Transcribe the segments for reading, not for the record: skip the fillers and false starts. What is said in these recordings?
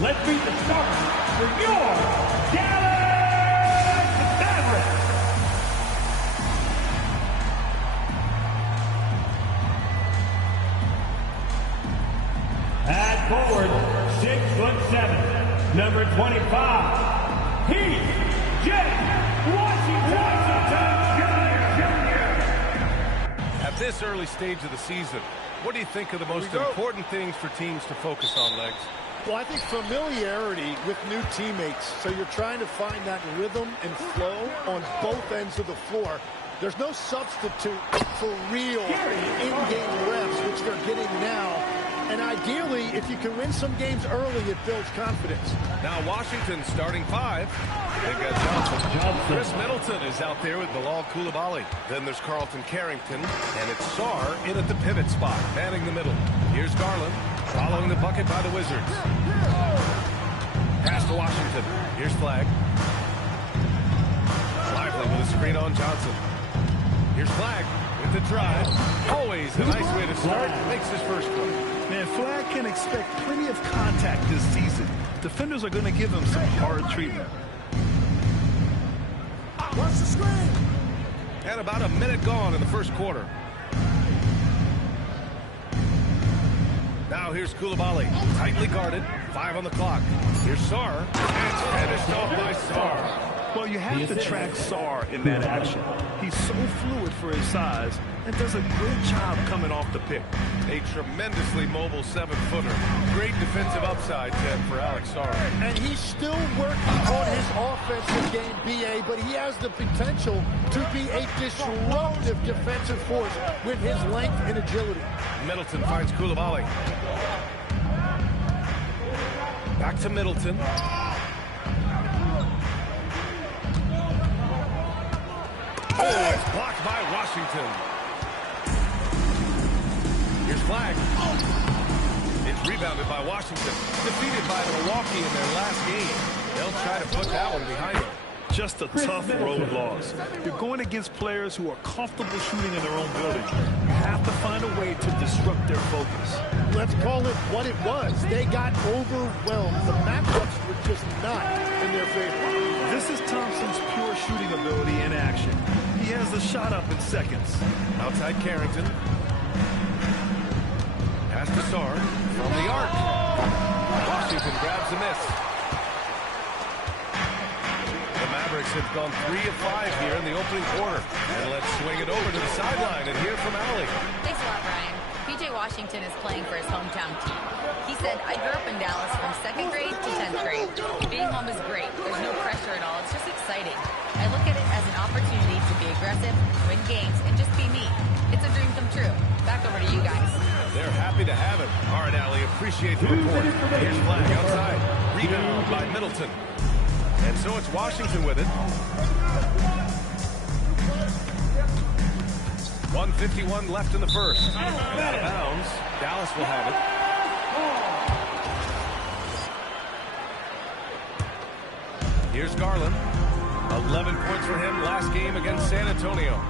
Let's meet the starters for your Dallas Mavericks. At forward, 6'7", number 25, P.J. Washington Jr. At this early stage of the season, what do you think are the most important things for teams to focus on, Legs? Well, I think familiarity with new teammates. So you're trying to find that rhythm and flow on both ends of the floor. There's no substitute for real in-game reps, which they're getting now. And ideally, if you can win some games early, it builds confidence. Now Washington starting five. They've got Johnson. Chris Middleton is out there with Bilal Coulibaly. Then there's Carlton Carrington, and it's Sarr in at the pivot spot, manning the middle. Here's Garland, following the bucket by the Wizards. Pass to Washington. Here's Flagg. Lively with a screen on Johnson. Here's Flagg with the drive. Always a nice way to start. Makes his first one. Man, Flagg can expect plenty of contact this season. Defenders are going to give him some hard treatment. Watch the screen. And about a minute gone in the first quarter. Now here's Coulibaly, tightly guarded, 5 on the clock. Here's Sarr, and it's finished off by Sarr. Well, you have to track Sarr in that action. He's so fluid for his size and does a great job coming off the pick. A tremendously mobile 7-footer. Great defensive upside, Ted, for Alex Sarr. And he's still working on his offensive game, B.A., but he has the potential to be a disruptive defensive force with his length and agility. Middleton finds Coulibaly. Back to Middleton. Oh, it's blocked by Washington. Here's Flagg. It's rebounded by Washington. Defeated by Milwaukee in their last game. They'll try to put that one behind them. Just a tough road loss. You're going against players who are comfortable shooting in their own building. You have to find a way to disrupt their focus. Let's call it what it was. They got overwhelmed. The matchups were just not in their favor. This is Thompson's pure shooting ability in action. He has the shot up in seconds. Outside Carrington. Pass to Sarr from the arc. Washington grabs a miss. The Mavericks have gone 3 of 5 here in the opening quarter. And let's swing it over to the sideline and hear from Allie. Thanks a lot, Brian. P.J. Washington is playing for his hometown team. He said, I grew up in Dallas from 2nd grade to 10th grade. Being home is great. There's no pressure at all. It's just exciting. I look at it as an opportunity to be aggressive, win games, and just be me. It's a dream come true. Back over to you guys. They're happy to have him. All right, Allie, appreciate the report. Here's Flagg outside. Rebound by Middleton. And so it's Washington with it. 1:51 left in the first. Out of bounds. Dallas will have it. Here's Garland. 11 points for him last game against San Antonio.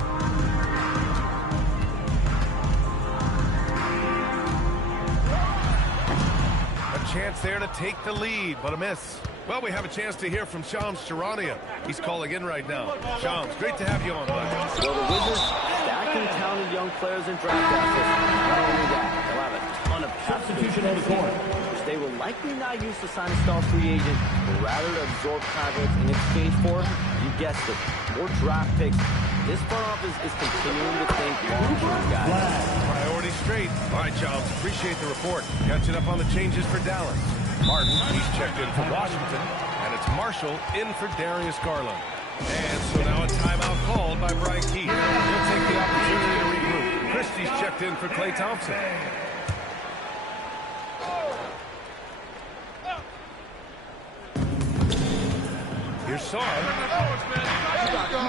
A chance there to take the lead, but a miss. Well, we have a chance to hear from Shams Charania. He's calling in right now. Shams, great to have you on, bud. Well, the Wizards stacking talented young players in draft assets. Not only that, they'll have a ton of substitution on the court, which they will likely not use to sign a star free agent, but rather to absorb contracts in exchange for, you guessed it, more draft picks. This front office is continuing to think long-term, guys. Priority straight. All right, Shams, appreciate the report. Catching up on the changes for Dallas. Martin, he's checked in for Washington, and it's Marshall in for Darius Garland. And so now a timeout called by Brian Keith. He'll take the opportunity to regroup. Christie's checked in for Klay Thompson. Here's Sarr.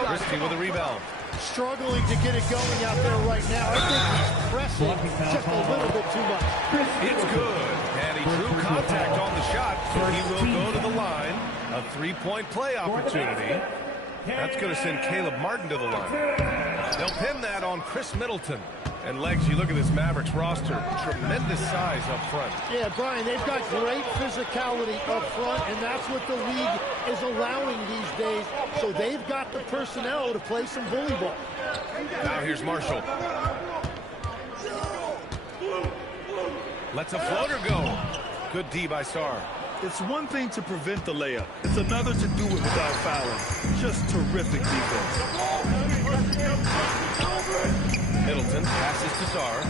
Christie with a rebound. Struggling to get it going out there right now. I think he's pressing just a little bit too much. It's good. And he drew contact on the shot. He will go to the line. A three-point play opportunity. That's going to send Caleb Martin to the line. They'll pin that on Chris Middleton. And Legs, you look at this Mavericks roster, tremendous size up front. Yeah, Brian, they've got great physicality up front, and that's what the league is allowing these days. So they've got the personnel to play some bully ball. Now here's Marshall. Lets a floater go. Good D by Sarr. It's one thing to prevent the layup. It's another to do it without fouling. Just terrific defense. Middleton passes to Sarr.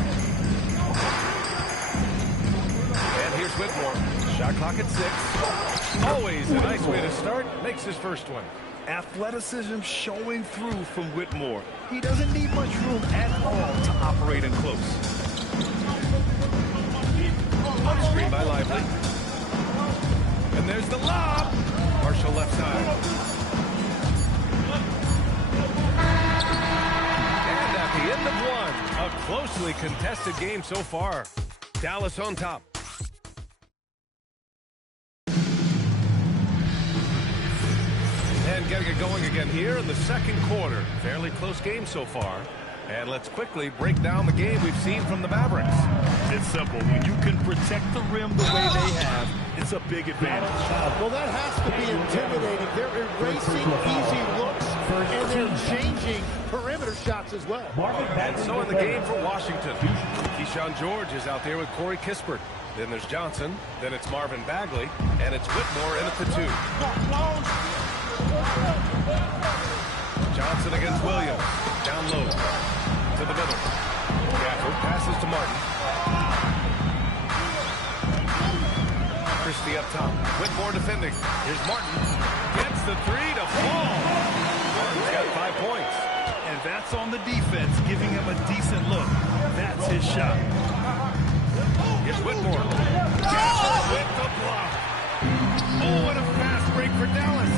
And here's Whitmore. Shot clock at 6. Always a nice way to start. Makes his first one. Athleticism showing through from Whitmore. He doesn't need much room at all to operate in close. On screen by Lively. And there's the lob. Marshall left side. And at the end of one, a closely contested game so far. Dallas on top. And getting it going again here in the second quarter. Fairly close game so far. And let's quickly break down the game we've seen from the Mavericks. It's simple. When you can protect the rim the way they have, it's a big advantage. Well, that has to be intimidating. They're erasing easy looks, and they're changing perimeter shots as well. And so in the game for Washington, Keyshawn George is out there with Corey Kispert. Then there's Johnson. Then it's Marvin Bagley. And it's Whitmore in at the 2. Johnson against Williams. Down low. To the middle. Gafford passes to Martin. Christie up top. Whitmore defending. Here's Martin. Gets the 3 to fall. Martin's got 5 points. And that's on the defense, giving him a decent look. That's his shot. Here's Whitmore. Gafford with the block. Oh, what a fast break for Dallas.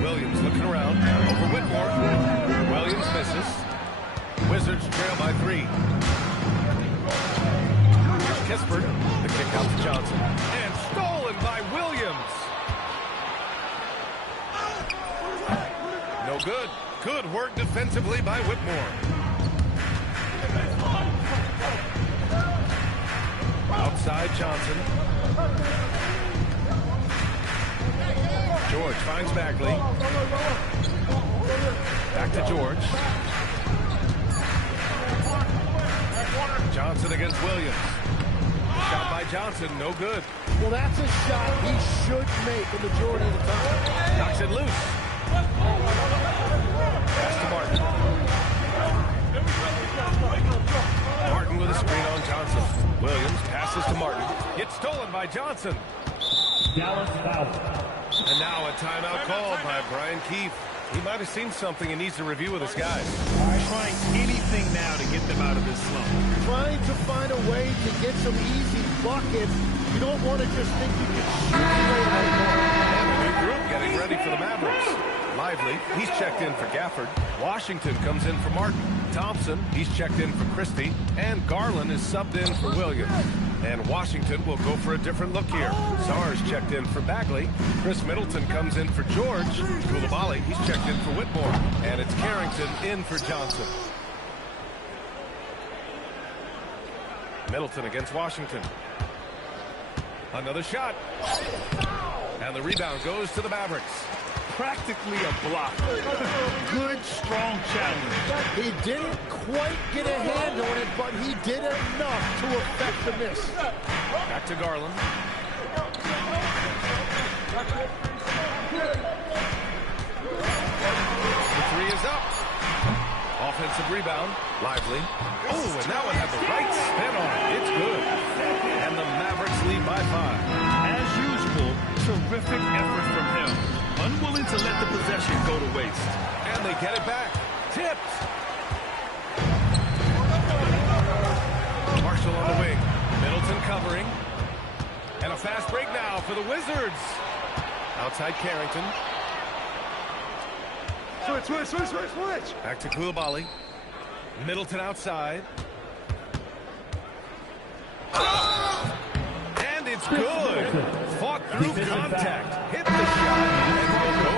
Williams looking around. Over Whitmore. Williams misses. Wizards trail by 3. Here's Kispert. The kick out to Johnson. And stolen by Williams. No good. Good work defensively by Whitmore. Outside Johnson. George finds Bagley. Back to George. Johnson against Williams. Shot by Johnson, no good. Well, that's a shot he should make the majority of the time. Knocks it loose. Pass to Martin. Martin with a screen on Johnson. Williams passes to Martin. It's stolen by Johnson. Dallas foul. And now a timeout called by Brian Keefe. He might have seen something and needs to review with his guys. Trying anything now to get them out of this slump. Trying to find a way to get some easy buckets. You don't want to just think you can shoot away And the new group getting ready for the Mavericks. Lively, he's checked in for Gafford. Washington comes in for Martin. Thompson, he's checked in for Christie. And Garland is subbed in for Williams. And Washington will go for a different look here. Sarr's checked in for Bagley. Chris Middleton comes in for George. Koulibaly, he's checked in for Whitmore. And it's Carrington in for Johnson. Middleton against Washington. Another shot. And the rebound goes to the Mavericks. Practically a block. Good, strong challenge. He didn't quite get a hand on it, but he did enough to affect the miss. Back to Garland. The 3 is up. Offensive rebound. Lively. Oh, and that one had the right spin on it. It's good. And the Mavericks lead by 5. As usual, terrific effort from him. Unwilling to let the possession go to waste. And they get it back. Tipped. Marshall on the wing. Middleton covering. And a fast break now for the Wizards. Outside Carrington. Switch. Back to Koulibaly. Middleton outside. And it's good. Fought through contact. Hit the shot. And will go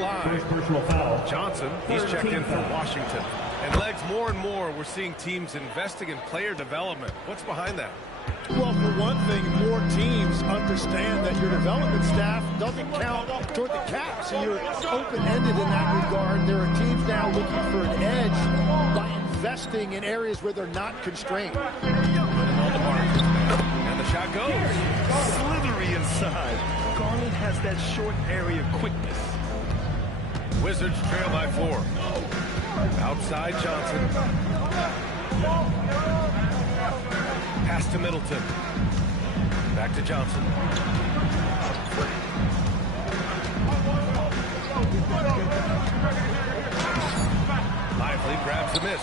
live. First personal foul. Johnson, he's checked in for Washington. And Legs, more and more, we're seeing teams investing in player development. What's behind that? Well, for one thing, more teams understand that your development staff doesn't count toward the cap, so you're open-ended in that regard. There are teams now looking for an edge by investing in areas where they're not constrained. On the margins, man. And the shot goes. Slithery inside. Garland has that short area quickness. Wizards trail by 4. Outside Johnson. Pass to Middleton. Back to Johnson. Lively grabs the miss.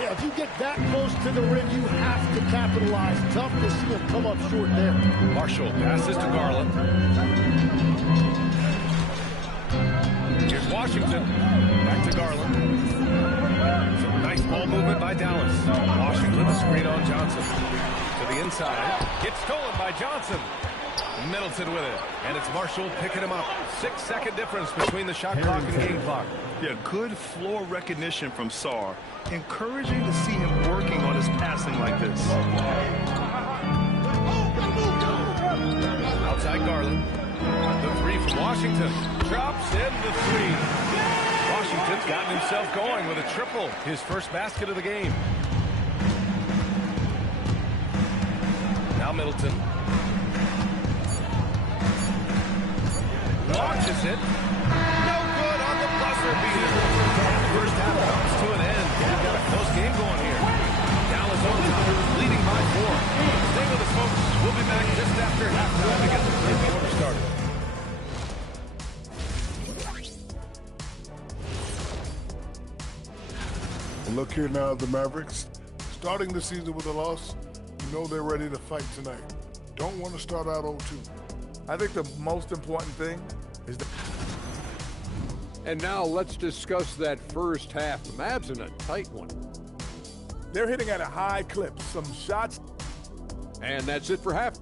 Yeah, if you get that close to the rim, you have to capitalize. Tough to see him come up short there. Marshall passes to Garland. Here's Washington. Back to Garland. Some nice ball movement by Dallas. Washington, a screen on Johnson. To the inside. Gets stolen by Johnson. Middleton with it. And it's Marshall picking him up. 6-second difference between the shot clock and game clock. Yeah, good floor recognition from Sarr. Encouraging to see him working on his passing like this. Outside Garland. The 3 from Washington. Drops in the 3. Washington's gotten himself going with a triple. His first basket of the game. Now Middleton. Launches it. No good on the buzzer beater. First half comes to an end. We've got a close game going here. Dallas on top, leading by 4. Stay with us, folks. We'll be back just after halftime to get the third quarter started. Look here now at the Mavericks. Starting the season with a loss, you know they're ready to fight tonight. Don't want to start out 0-2. I think the most important thing is that... And now let's discuss that first half. The Mavs in a tight one. they're hitting at a high clip. Some shots. And that's it for half.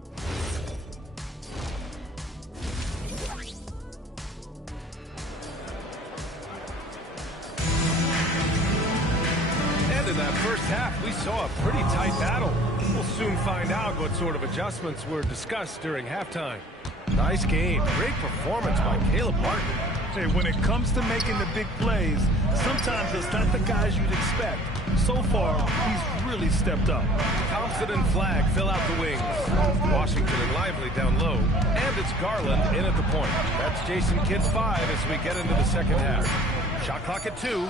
And in that first half, we saw a pretty tight battle. We'll soon find out what sort of adjustments were discussed during halftime. Nice game. Great performance by Caleb Martin. Hey, when it comes to making the big plays, sometimes it's not the guys you'd expect. So far, he's really stepped up. Thompson and Flagg fill out the wings. Washington and Lively down low. And it's Garland in at the point. That's Jason Kidd's 5 as we get into the second half. Shot clock at 2.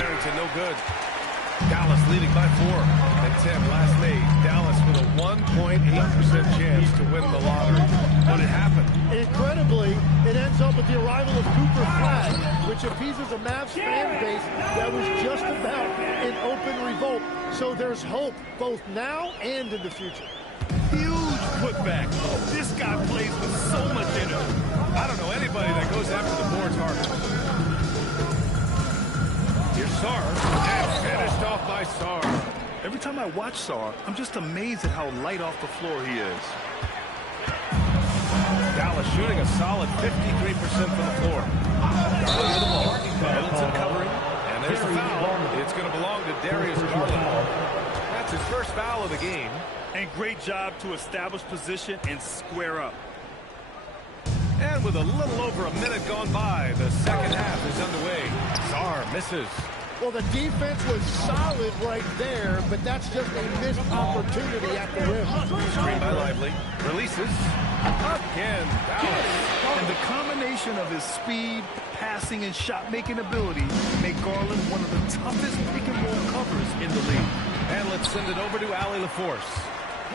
Carrington no good. Dallas leading by 4. And Tim, last May, Dallas with a 1.8% chance to win the lottery. But it happened. Incredibly, it ends up with the arrival of Cooper Flagg, which appeases a Mavs fan base that was just about in open revolt. So there's hope both now and in the future. Huge putback. This guy plays with so much energy. I don't know anybody that goes after the boards harder. Here's Sarr, and finished off by Sarr. Every time I watch Sarr, I'm just amazed at how light off the floor he is. Dallas shooting a solid 53% from the floor. Garland with the ball. Middleton covering. And there's the foul. It's going to belong to Darius Garland. That's his first foul of the game. And great job to establish position and square up. And with a little over a minute gone by, the second half is underway. Sarr misses. Well, the defense was solid right there, but that's just a missed opportunity at the rim. Screen by Lively. Releases. Again, Dallas. And the combination of his speed, passing, and shot-making ability make Garland one of the toughest pick-and-roll covers in the league. And let's send it over to Allie LaForce.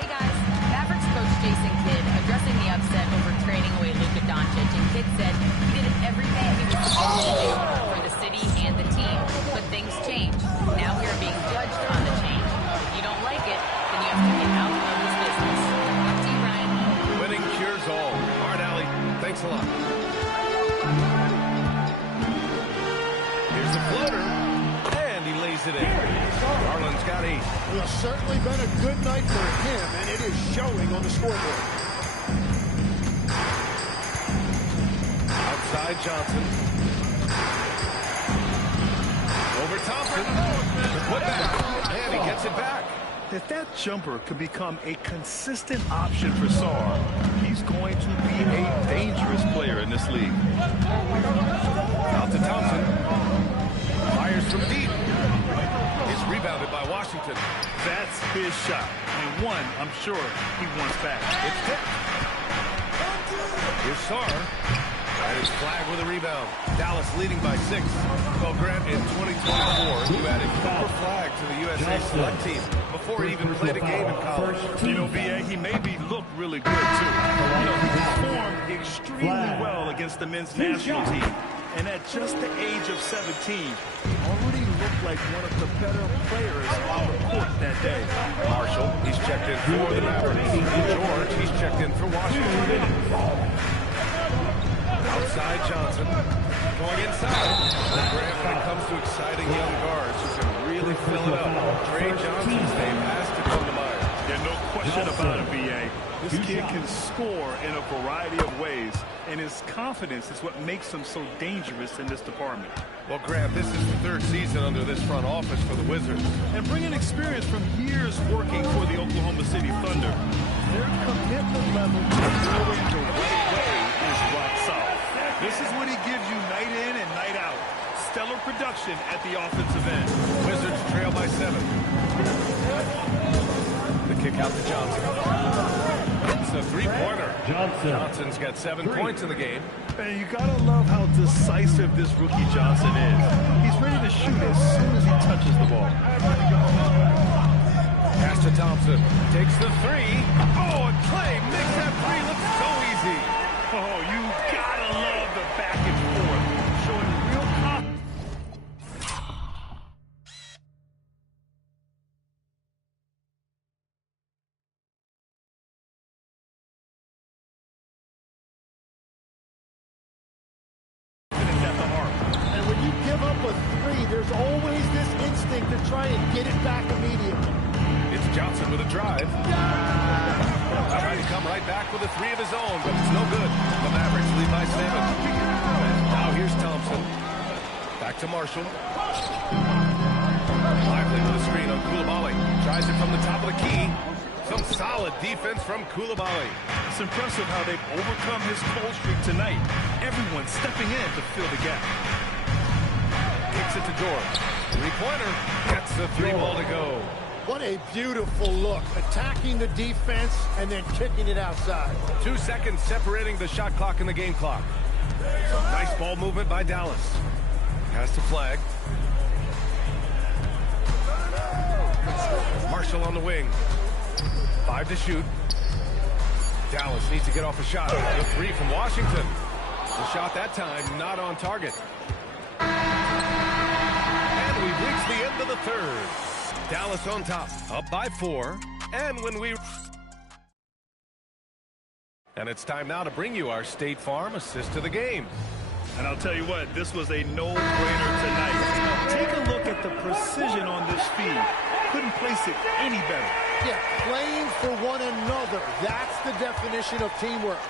Hey guys, Mavericks coach Jason Kidd addressing the upset over trading away Luka Doncic, and Kidd said he did everything he was supposed to do for the city and the team, but things change. Now we are being judged on the change. If you don't like it, then you have to get out of this business. Back to you, Ryan. Winning cures all. All right, Allie, thanks a lot. Here's the floater, and he lays it in. Garland's got 8. Well, certainly been a good night for him, and it is showing on the scoreboard. Outside Outside Johnson. Over Thompson. Put back. And he gets it back. If that jumper could become a consistent option for Sarr, he's going to be a dangerous player in this league. Out to Thompson. Fires from deep. It's rebounded by Washington. That's his shot. And one, I'm sure he wants back. It's tipped. Here's Sarr. And his flag with a rebound. Dallas leading by 6. Well, Grant, in 2024, you added 4 flags to the USA select team before he even played a game in college. You know, BA, he maybe looked really good, too. You know, he performed extremely well against the men's national team. And at just the age of 17, already looked like one of the better players on the court that day. Marshall, he's checked in for the Mavericks. George, he's checked in for Washington. Outside Johnson, going inside. Grant, when it comes to exciting young guards who can really fill it up, Trey Johnson's name has to come to mind. There's no question about it, BA. This kid can score in a variety of ways, and his confidence is what makes him so dangerous in this department. Well, Grant, this is the 3rd season under this front office for the Wizards. And bringing experience from years working for the Oklahoma City Thunder, their commitment level to doing the right way is rock solid. This is what he gives you night in and night out. Stellar production at the offensive end. Wizards trail by 7. The kick out to Johnson. It's a 3-pointer. Johnson's got 7 points in the game. And you gotta love how decisive this rookie Johnson is. He's ready to shoot as soon as he touches the ball. Pass to Thompson. Takes the 3. Oh, and Clay makes that 3 look so easy. Oh, you gotta love the back and forth. Showing real confidence. At the arc. And when you give up a 3, there's always this instinct to try and get it back immediately. It's Johnson with a drive. Trying to come right back with a 3 of his own, but it's no good. The Mavericks lead by 7. Now here's Thompson. Back to Marshall. Lively with a screen on Coulibaly. Tries it from the top of the key. Some solid defense from Coulibaly. It's impressive how they've overcome his cold streak tonight. Everyone stepping in to fill the gap. Kicks it to George. 3-pointer. Gets the 3 ball to go. What a beautiful look. Attacking the defense and then kicking it outside. 2 seconds separating the shot clock and the game clock. Some nice ball movement by Dallas. Pass to Flag. Marshall on the wing. 5 to shoot. Dallas needs to get off a shot. The 3 from Washington. The shot that time not on target. And we've reached the end of the 3rd. Dallas on top, up by 4. And it's time now to bring you our State Farm assist to the game. And I'll tell you what, this was a no-brainer tonight. Take a look at the precision on this feed. Couldn't place it any better. Yeah, playing for one another. That's the definition of teamwork.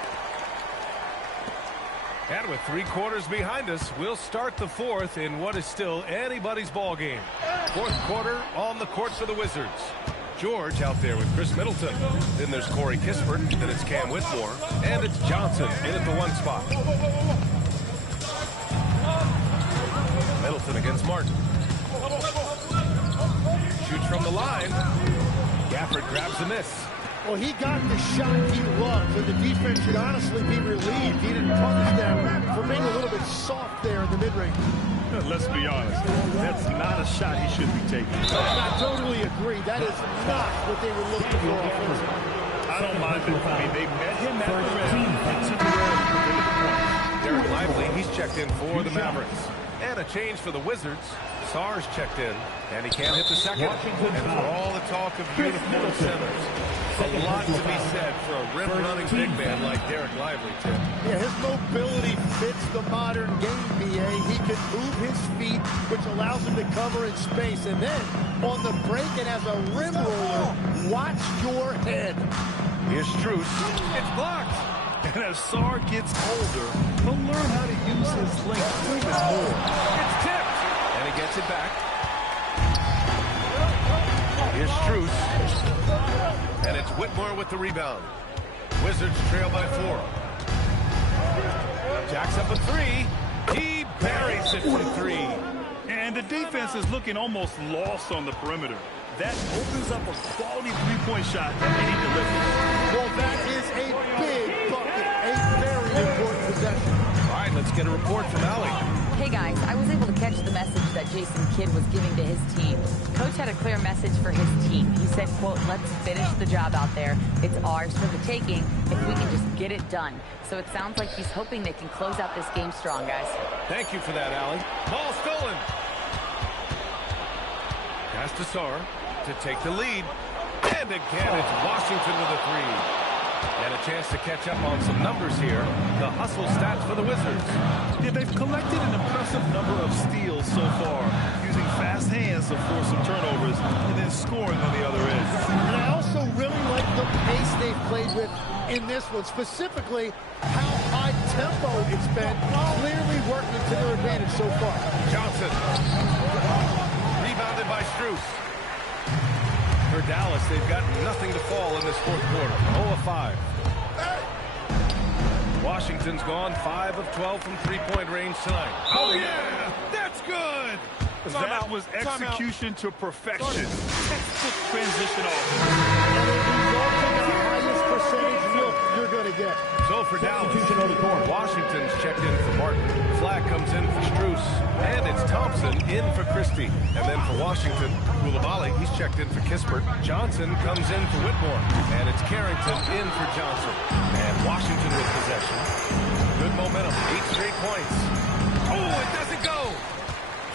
And with 3 quarters behind us, we'll start the 4th in what is still anybody's ball game. 4th quarter on the court for the Wizards. George out there with Chris Middleton. Then there's Corey Kispert. Then it's Cam Whitmore. And it's Johnson in at the 1 spot. Middleton against Martin. Shoots from the line. Gafford grabs the miss. Well, he got the shot he loves, and the defense should honestly be relieved. He didn't punish them for being a little bit soft there in the mid-range. Let's be honest. That's not a shot he should be taking. I totally agree. That is not what they were looking for offensively. I don't mind it. I mean, they met him at the rim and temporarily prevented the points. Derek Lively, he's checked in for the Mavericks. And a change for the Wizards. Sarr's checked in, and he can't hit the second. And for all the talk of uniform centers, a lot to be said for a rim-running big man like Derek Lively, Tim. Yeah, his mobility fits the modern game, BA. He can move his feet, which allows him to cover in space. And then, on the break and as a rim roller, watch your head. Here's Strus. It's blocked. And as Sarr gets older, he'll learn how to use his length even more. It's tipped, and he gets it back. Here's Strus, and it's Whitmore with the rebound. Wizards trail by 4. Jacks up a 3. He buries it from 3. And the defense is looking almost lost on the perimeter. That opens up a quality three-point shot and he delivers. Well, that is a big bucket, a very important possession. All right, let's get a report from Allie. Hey guys, I was able to catch the message that Jason Kidd was giving to his team. Coach had a clear message for his team. He said, quote, let's finish the job out there. It's ours for the taking if we can just get it done. So it sounds like he's hoping they can close out this game strong, guys. Thank you for that, Allie. Ball stolen. Pass to Sarr to take the lead. And again, it's Washington with a 3. And a chance to catch up on some numbers here. The hustle stats for the Wizards. Yeah, they've collected an impressive number of steals so far, using fast hands to force some turnovers and then scoring on the other end. And I also really like the pace they've played with in this one, specifically how high tempo it's been, clearly working to their advantage so far. Johnson. Rebounded by Strus. For Dallas, they've got nothing to fall in this fourth quarter. 0 of 5. Washington's gone 5 of 12 from three-point range tonight. Oh, yeah! That's good! That was execution to perfection. Textbook transition offense. And it results in the highest percentage look you're going to get. So for Dallas, Washington's checked in for Martin. Flack comes in for Strus. And it's Thompson in for Christie. And then for Washington, Koulibaly, he's checked in for Kispert. Johnson comes in for Whitmore. And it's Carrington in for Johnson. And Washington with possession. Good momentum, 8 straight points. Oh, it doesn't go!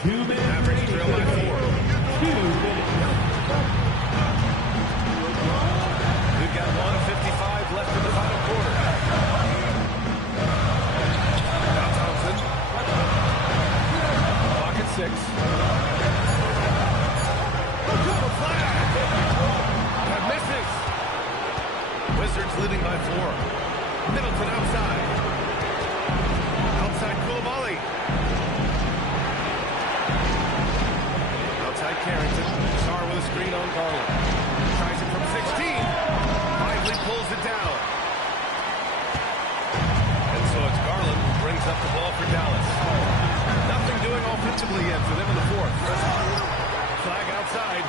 Mavericks trail by 4. 2 minutes. We've got 1:55 left in the final quarter. Now Thompson. Clock at 6. That misses. Wizards leading by 4. Middleton outside. Outside Koulibaly. Outside Carrington. Sarr with a screen on Garland. Tries it from 16. Lively pulls it down. And so it's Garland who brings up the ball for Dallas. Nothing doing offensively yet for them in the fourth. Flag outside.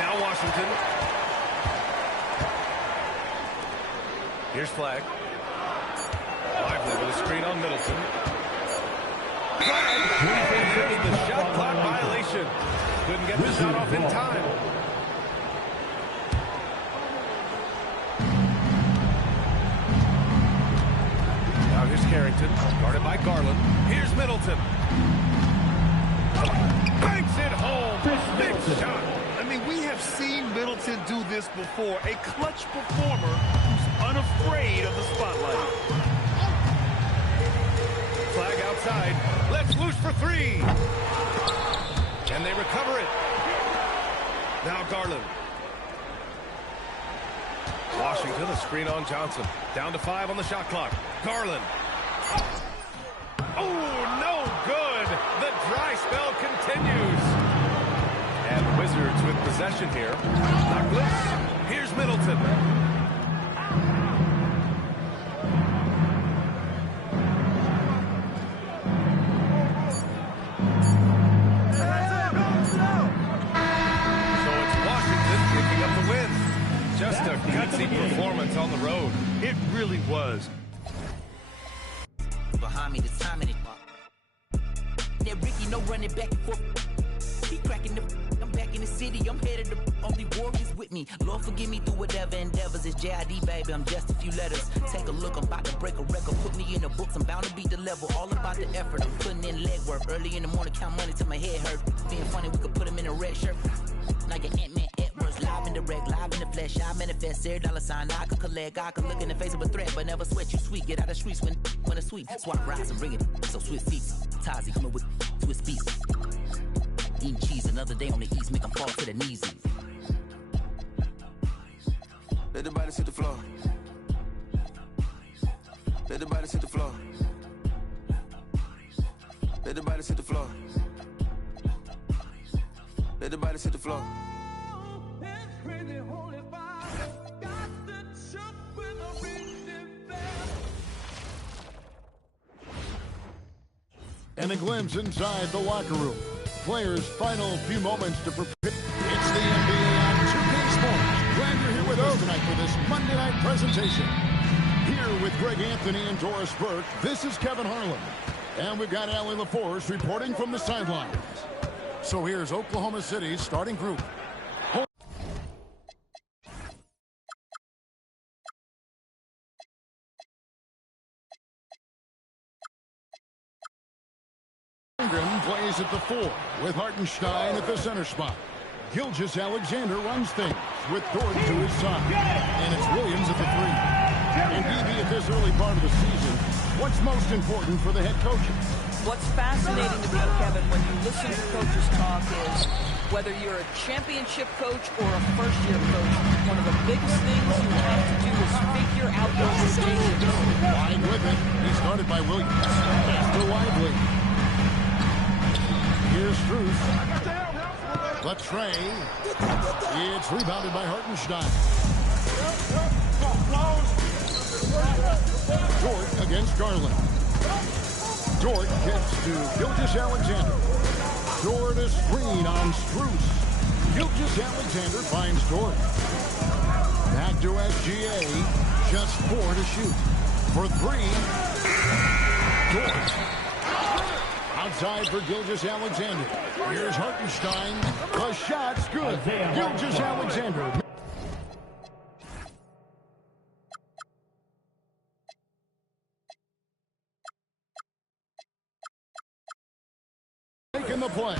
Now Washington. Here's Flag. Lively with a screen on Middleton. There's the shot clock violation. Couldn't get the shot off in time. Now here's Carrington, guarded by Garland. Here's Middleton. Banks it home. Big shot. I mean, we have seen Middleton do this before. A clutch performer who's unafraid of the spotlight. Flag outside. Let's loose for 3. And they recover it. Now Garland. Washington, a screen on Johnson. Down to 5 on the shot clock. Garland. Oh, no good. The dry spell continues. And Wizards with possession here. Knocked loose. Here's Middleton. So it's Washington picking up the win. Just a gutsy performance on the road. It really was. Behind me, the timing it. That Ricky, no running back and forth. He cracking the. I'm back in the city. I'm headed to only warriors with me. Lord, forgive me through whatever endeavors. It's JID, baby. I'm just a few letters. Take a look. I'm about to break a record. Put me in the books. I'm bound to beat the level. All about the effort. I'm putting in legwork. Early in the morning, count money till my head hurt. Being funny, we could put him in a red shirt. Like an Ant-Man Edwards, live in the reg, live in the flesh. I manifest, every dollar sign I could collect. I could look in the face of a threat, but never sweat. You sweet, get out of the streets when it's sweet. Swap rides and bring it. So swift feet, Tazi coming with twist beats. Eating cheese, another day on the east, make them fall to their knees. Let the body hit the floor. Everybody hit the floor. And a glimpse inside the locker room. Players' final few moments to prepare. It's the NBA on 2K Sports. Glad you're here with us tonight for this Monday night presentation. Here with Greg Anthony and Doris Burke, this is Kevin Harlan. And we've got Allie LaForce reporting from the sidelines. So here's Oklahoma City's starting group. Plays at the 4 with Hartenstein at the center spot. Gilgeous-Alexander runs things with Dort to his side. And it's Williams at the 3. And DB, at this early part of the season, what's most important for the head coaches? What's fascinating to me, Kevin, when you listen to coaches talk is whether you're a championship coach or a first-year coach, one of the biggest things you have to do is figure out your rotations. Wide with it. He started by Williams. After Lively. Here's Struce. Latre. It's rebounded by Hartenstein. Dort against Garland. Dort gets to Gilgeous-Alexander. Dort a screen on Struce. Gilgeous-Alexander finds Dort. Back to SGA. Just 4 to shoot. For 3. Dort. Outside for Gilgeous-Alexander. Here's Hartenstein. The shot's good. Gilgeous-Alexander. Making the play.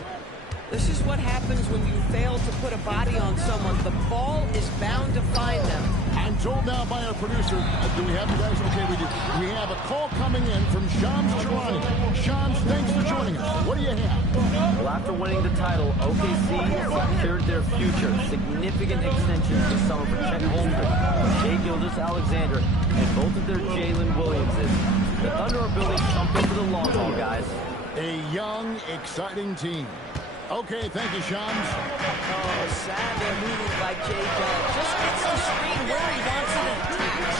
This is what happens when you fail to put a body on someone. The ball is bound to find them. I'm told now by our producer, do we have you guys? Okay, we do. We have a call coming in from Shams Charania. Shams, thanks for joining us. What do you have? Well, after winning the title, OKC secured their future. Significant extensions this summer for Chet Holmgren, Shai Gilgeous-Alexander, and both of their Jalen Williamses. The Thunder are building something for the long haul, guys. A young, exciting team. Okay, thank you, Shams. Oh, sad move by J-Dub. Just gets the screen where he wants it and attacks.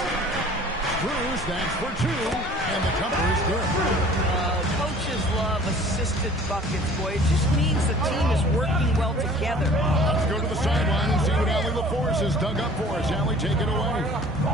Cruz, that's for 2, and the cover is good. Coaches love assisted buckets, boy. It just means the team is working well together. Let's go to the sideline and see what Allie LaForce has dug up for us. Allie, take it away.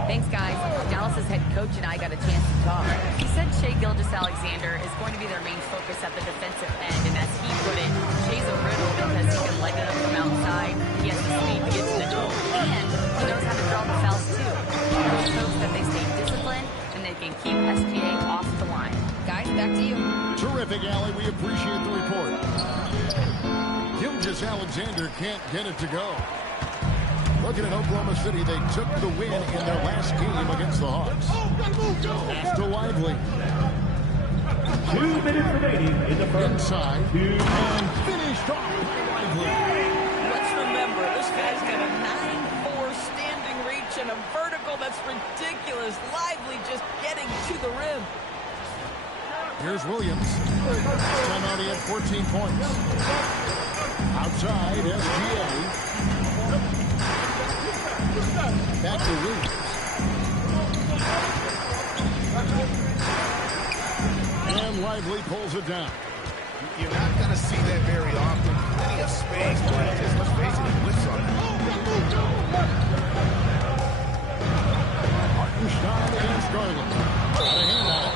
Thanks, guys. Dallas's head coach and I got a chance to talk. He said Shai Gilgeous-Alexander is going to be their main focus at the defensive end, and as he put it, Shai's a riddle because he can light it up from outside, he has the speed to get to the goal, and he knows how to draw the fouls too. Coach hopes that they stay disciplined and they can keep SGA off the line. Guys, back to you. Terrific, Allie. We appreciate the report. Gilgeous-Alexander can't get it to go. Looking at Oklahoma City, they took the win in their last game against the Hawks. Pass to Lively. 2 minutes remaining in the first. Inside. And finished off by Lively. Let's remember, this guy's got a 9'4" standing reach and a vertical that's ridiculous. Lively just getting to the rim. Here's Williams. Time out, he had 14 points. Outside, SGA. Back to Williams. And Lively pulls it down. You're not going to see that very often. Plenty of space, but just let's face it, it whips on it. Hartenstein against Garland. Got a hand on it.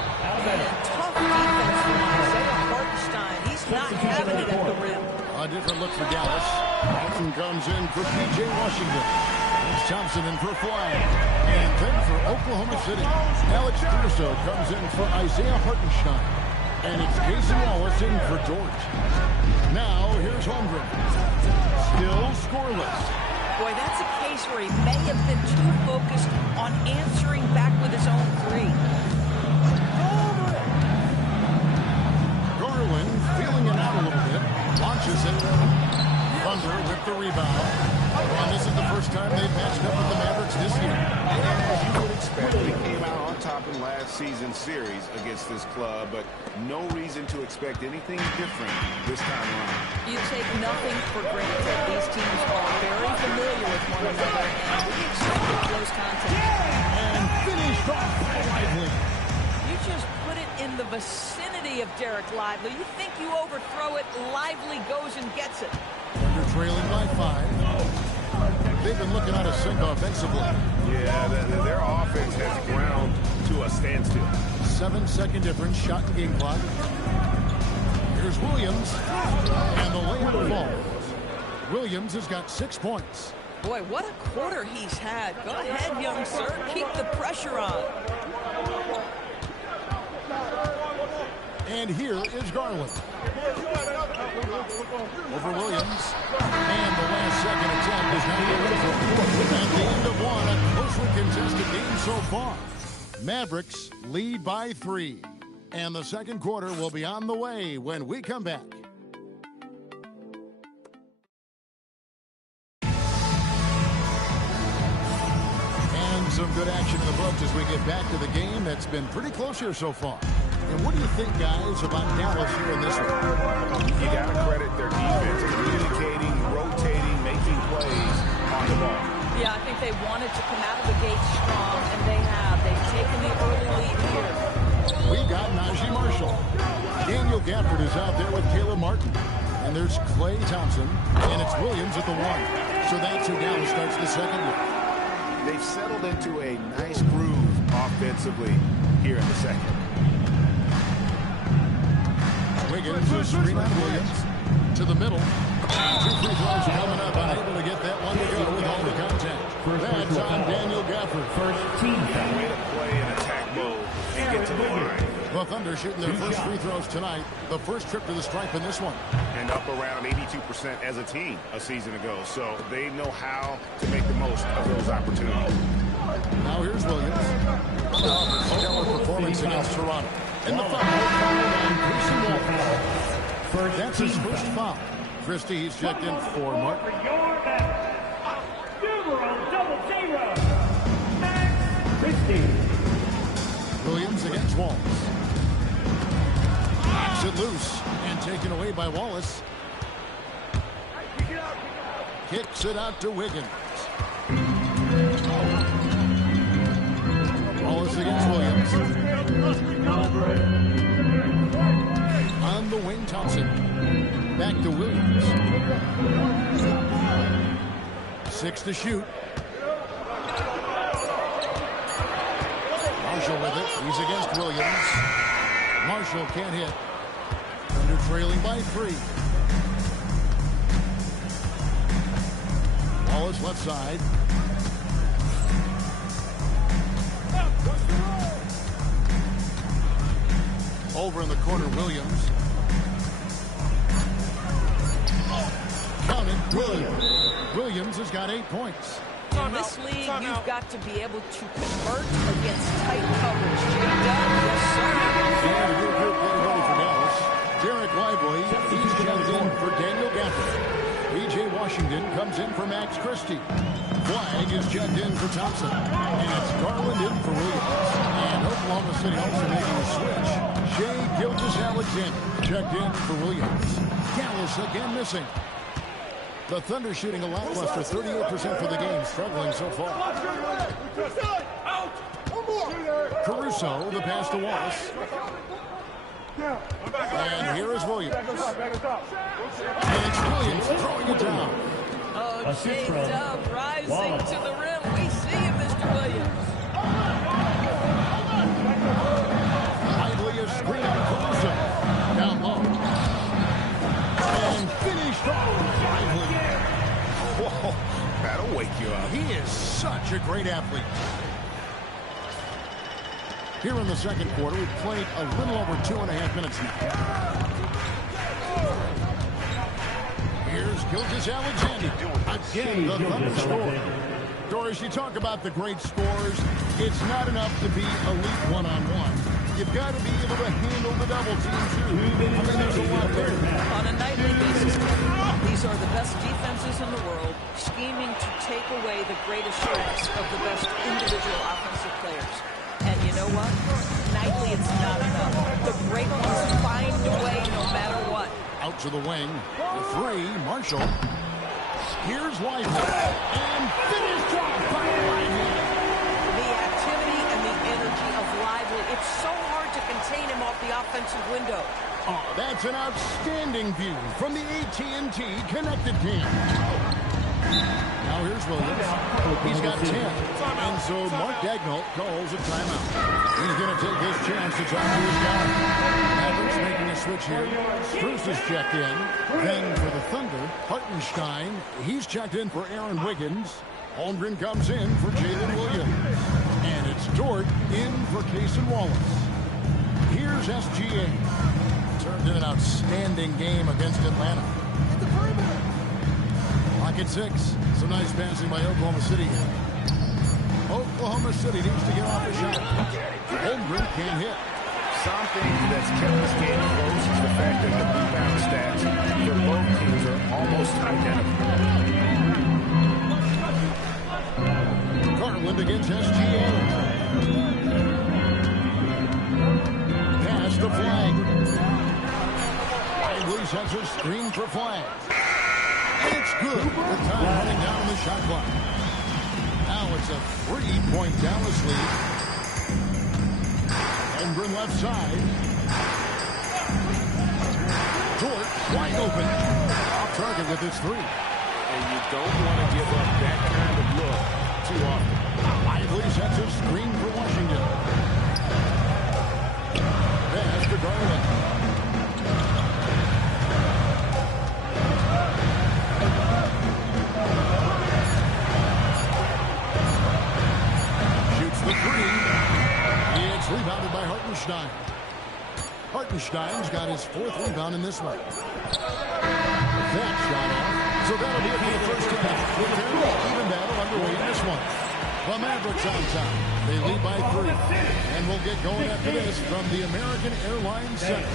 Tough defense from Isaiah Hartenstein. He's not having it at the rim. A different look for Dallas. Thompson comes in for P.J. Washington. It's Thompson in for Fly. And then for Oklahoma City, Alex Caruso comes in for Isaiah Hartenstein. And it's Casey Wallace in for Dort. Now, here's Holmgren. Still scoreless. Boy, that's a case where he may have been too focused on answering back with his own 3. Garland feeling it out a little bit. Launches it. Thunder with the rebound. And this is the first time they've matched up with the Mavericks this year. And as you would expect. They came out on top in last season's series against this club, but no reason to expect anything different this time around. You take nothing for granted. These teams are very familiar with one another, and we expect a close contest. And finished off by Lively. You just put it in the vicinity of Derek Lively. You think you overthrow it, Lively goes and gets it. Thunder trailing by 5. They've been looking out of sync offensively. Yeah, their offense has ground to a standstill. 7-second difference, shot and game clock. Here's Williams, and the layup falls. Williams has got 6 points. Boy, what a quarter he's had. Go ahead, young sir. Keep the pressure on. And here is Garland. Over Williams. And the last second attempt is not good. At the end of one, a closely contested game so far. Mavericks lead by 3. And the second quarter will be on the way when we come back. And some good action in the books as we get back to the game that's been pretty close here so far. And what do you think, guys, about Dallas here in this one? You got to credit their defense, communicating, rotating, making plays on the ball. Yeah, I think they wanted to come out of the gate strong, and they have. They've taken the early lead here. We got Najee Marshall. Daniel Gafford is out there with Caleb Martin. And there's Klay Thompson, and it's Williams at the 1. So that's who Dallas starts the second with. They've settled into a nice groove offensively here in the second. Wiggins is screen on Williams to the middle. 2 free throws coming up, unable to get that one to go with all the contact. That's on Daniel Gafford. First team foul. Way to play in attack mode and get to the line. The Thunder shooting their first free throws tonight. The first trip to the stripe in this one. And up around 82% as a team a season ago. So they know how to make the most of those opportunities. Now here's Williams. Stellar performance against Toronto. And the foul on Grayson Wallace. That's his first foul. Christie, he's checked in for Mark. Williams against Wallace. Knocks it loose and taken away by Wallace. Kicks it out to Wiggins. Wallace against Williams. On the wing, Thompson. Back to Williams. 6 to shoot. Marshall with it. He's against Williams. Marshall can't hit. Thunder trailing by 3. Wallace left side. Over in the corner, Williams. Count it, Williams. Williams has got 8 points. In this league, you've got to be able to convert against tight coverage. Yes, sir. And a good group getting ready for Dallas. Derek Lively, he's checked in for Daniel Gafford. P.J. Washington comes in for Max Christie. Flag is checked in for Thompson. And it's Garland in for Williams. And Oklahoma City also making a switch. Shea Gilgeous-Alexander checked in for Williams. Dallas again missing. The Thunder shooting a lackluster 38% for the game, struggling so far. Caruso, the pass to Wallace. And here is Williams. And it's Williams throwing it down. Oh, J-Dub rising to the rim. We see it, Mr. Williams. Lively is screen on Caruso. Down low. And finished off Lively. Whoa, that'll wake you up. He is such a great athlete. Here in the second quarter, we've played a little over 2.5 minutes now. Here's Gilgeous-Alexander. Again, the Thunder score. Doris, you talk about the great scores. It's not enough to be elite one-on-one. You've got to be able to handle the double team, too. I mean, there's a lot there. On a nightly basis, these These are the best defenses in the world, scheming to take away the greatest strengths of the best individual offensive players. And you know what? Nightly, it's not enough. The great ones find a way no matter what. Out to the wing. The three, Marshall. Here's Lively. And finished off by Lively. The activity and the energy of Lively. It's so hard to contain him off the offensive window. Oh, that's an outstanding view from the AT&T Connected team. Now here's Williams. He's got 10. And so Mark Daigneault calls a timeout. He's going to take his chance to talk to his guy. Mavericks making a switch here. Strus is checked in. Then for the Thunder, Hartenstein. He's checked in for Aaron Wiggins. Holmgren comes in for Jalen Williams. And it's Dort in for Cason Wallace. Here's SGA. Turned in an outstanding game against Atlanta. At the perimeter. Clock at 6. Some nice passing by Oklahoma City here. Oklahoma City needs to get off a shot. Holmgren can't hit. Something that's kept this game close is the fact that the rebound stats for both teams are almost identical. Garland against SGA. Pass to Flag. Lively sets a screen for Flag. And it's good with time running down the shot clock. Now it's a 3-point Dallas lead. Holmgren left side. Dort wide open. Off target with his three. And you don't want to give up that kind of look too often. Lively sets a screen for Washington. Pass to Garland. Shoots the three. It's rebounded by Hartenstein. Hartenstein's got his 4th rebound in this one. That shot off. So that'll be it for the first half. With a fairly even battle underway in this one. The Mavericks on top. They lead by 3. And we'll get going after this from the American Airlines Center.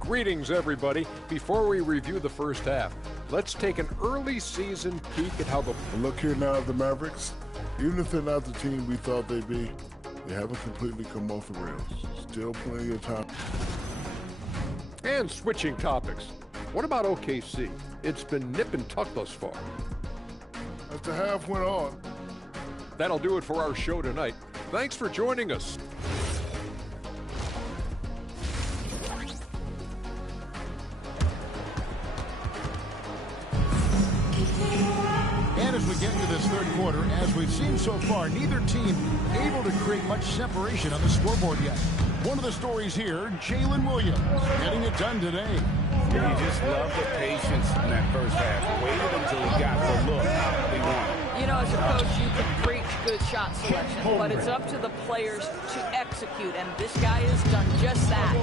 Greetings, everybody. Before we review the first half, let's take an early season peek at how the... Look here now at the Mavericks. Even if they're not the team we thought they'd be, they haven't completely come off the rails. Still plenty of time. And switching topics. What about OKC? It's been nip and tuck thus far. As the half went on. That'll do it for our show tonight. Thanks for joining us. And as we get into this third quarter, as we've seen so far, neither team able to create much separation on the scoreboard yet. One of the stories here, Jalen Williams, getting it done today. You just love the patience in that first half. Waited until he got the look he wanted. You know, as a coach, you can preach good shot selection, but it's up to the players to execute, and this guy has done just that.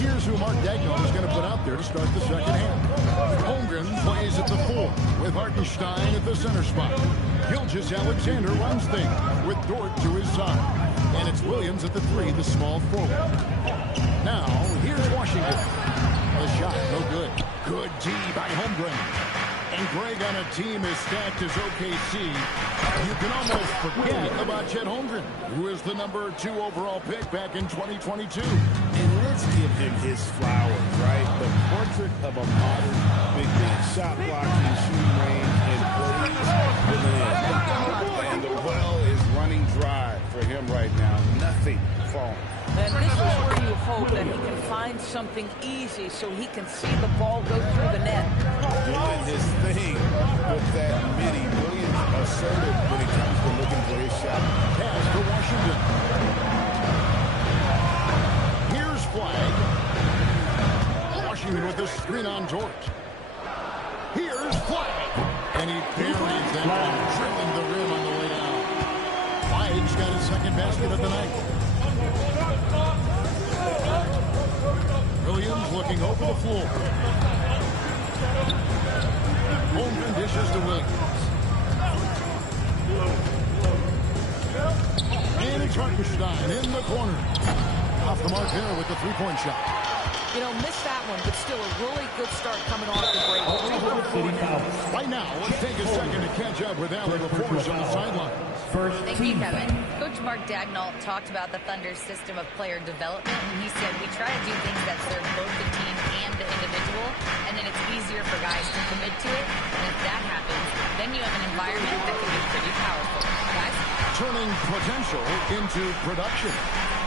Here's who Mark Daigneault is going to put out there to start the second half. Holmgren plays at the 4, with Hartenstein at the center spot. Gilgeous-Alexander runs things, with Dort to his side. And it's Williams at the 3, the small forward. Now, here's Washington. The shot, no good. Good D by Holmgren. And Greg, on a team as stacked as OKC, you can almost forget about Chet Holmgren, who is the number 2 overall pick back in 2022. And let's give him his flowers, right? The portrait of a modern big man. Shot blocking, shooting range, and plays and the well is running dry for him right now. Nothing falling. And this is where you hope that he can find something easy so he can see the ball go through the net. Doing his thing with that midi. Williams assertive when it comes to looking for his shot. Pass for Washington. Here's Flag. Washington with the screen on Dort. Here's Flag. And he buries that one, drilling the rim on the way down. Flag's got his second basket of the night. Williams looking over the floor. Holmgren dishes to Williams. And it's Hartenstein in the corner. Off the mark there with the three-point shot. You know, missed that one, but still a really good start coming off the break. Right now, let's take a second to catch up with Allie before she's on the sideline. Thank you, Kevin. Coach Mark Daigneault talked about the Thunder's system of player development, and he said, we try to do things that serve both the team and the individual, and then it's easier for guys to commit to it, and if that happens, then you have an environment that can be pretty powerful. Guys? Turning potential into production.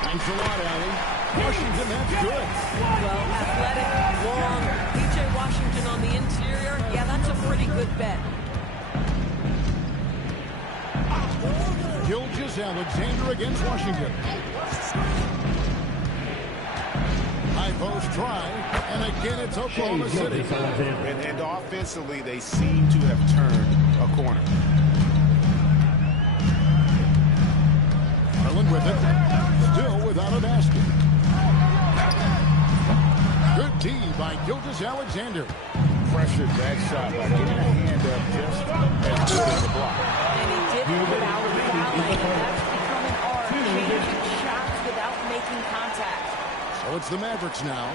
Thanks a lot, Allie. Washington, that's good. Well, athletic, long, P.J. Washington on the interior, yeah, that's a pretty good bet. Gilgeous-Alexander against Washington. High post try, and again it's Oklahoma City. And offensively, they seem to have turned a corner. Garland with it, still without a basket. Good D by Gilgeous-Alexander. Pressured that shot by getting a hand up just as good as a block. And he did it without fouling, and that's become an art. Changing shots without making contact. So it's the Mavericks now,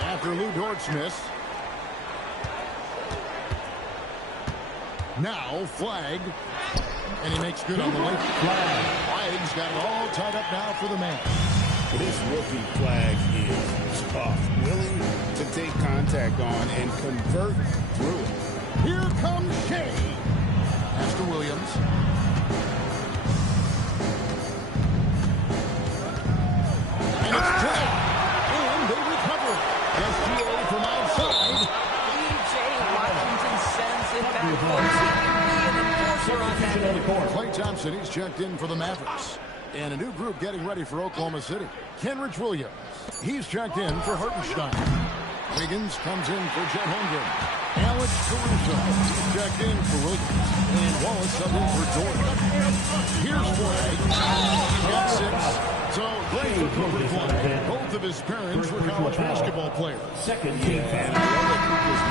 after Lou Dort's miss. Now Flagg, and he makes good on the late flag. Flagg's got it all tied up now for the man. This rookie Flagg is tough, willing to take contact on and convert through it. Here comes Shea. Pass to Williams. And it's Shea. And they recover. SGA from outside. P.J. Washington sends it back. Folks, he can be an enforcer on that. Klay Thompson, he's checked in for the Mavericks. And a new group getting ready for Oklahoma City. Kenrich Williams, he's checked in for Hartenstein. Wiggins comes in for Chet Holmgren. Alex Caruso, he's checked in for Williams. And Wallace up in for Jordan. Here's Flagg. He's got 6. So great for Cooper Flagg. Both of his parents were college basketball players. And Cooper's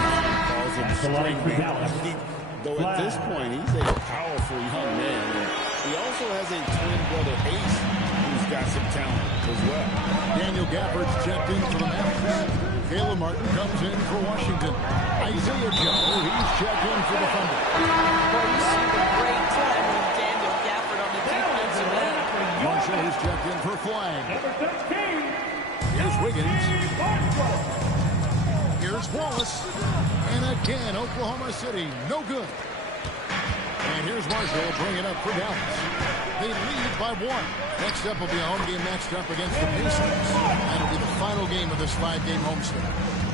mom calls him straight man. Though at this point, he's a powerful young man. And he also has a twin brother, Ace, who's got some talent as well. Daniel Gafford's checked in for the Mavericks. Caleb Martin comes in for Washington. Isaiah Joe, he's checked in for the Thunder. Well, you see the great time with Daniel Gafford on the defensive end. Marshall is checked in for Flagg. Here's Wiggins. Here's Wallace. And again, Oklahoma City, no good. And here's Marshall bringing it up for Dallas. They lead by 1. Next up will be a home game matched up against the Pacers. That'll be the final game of this 5-game homestand.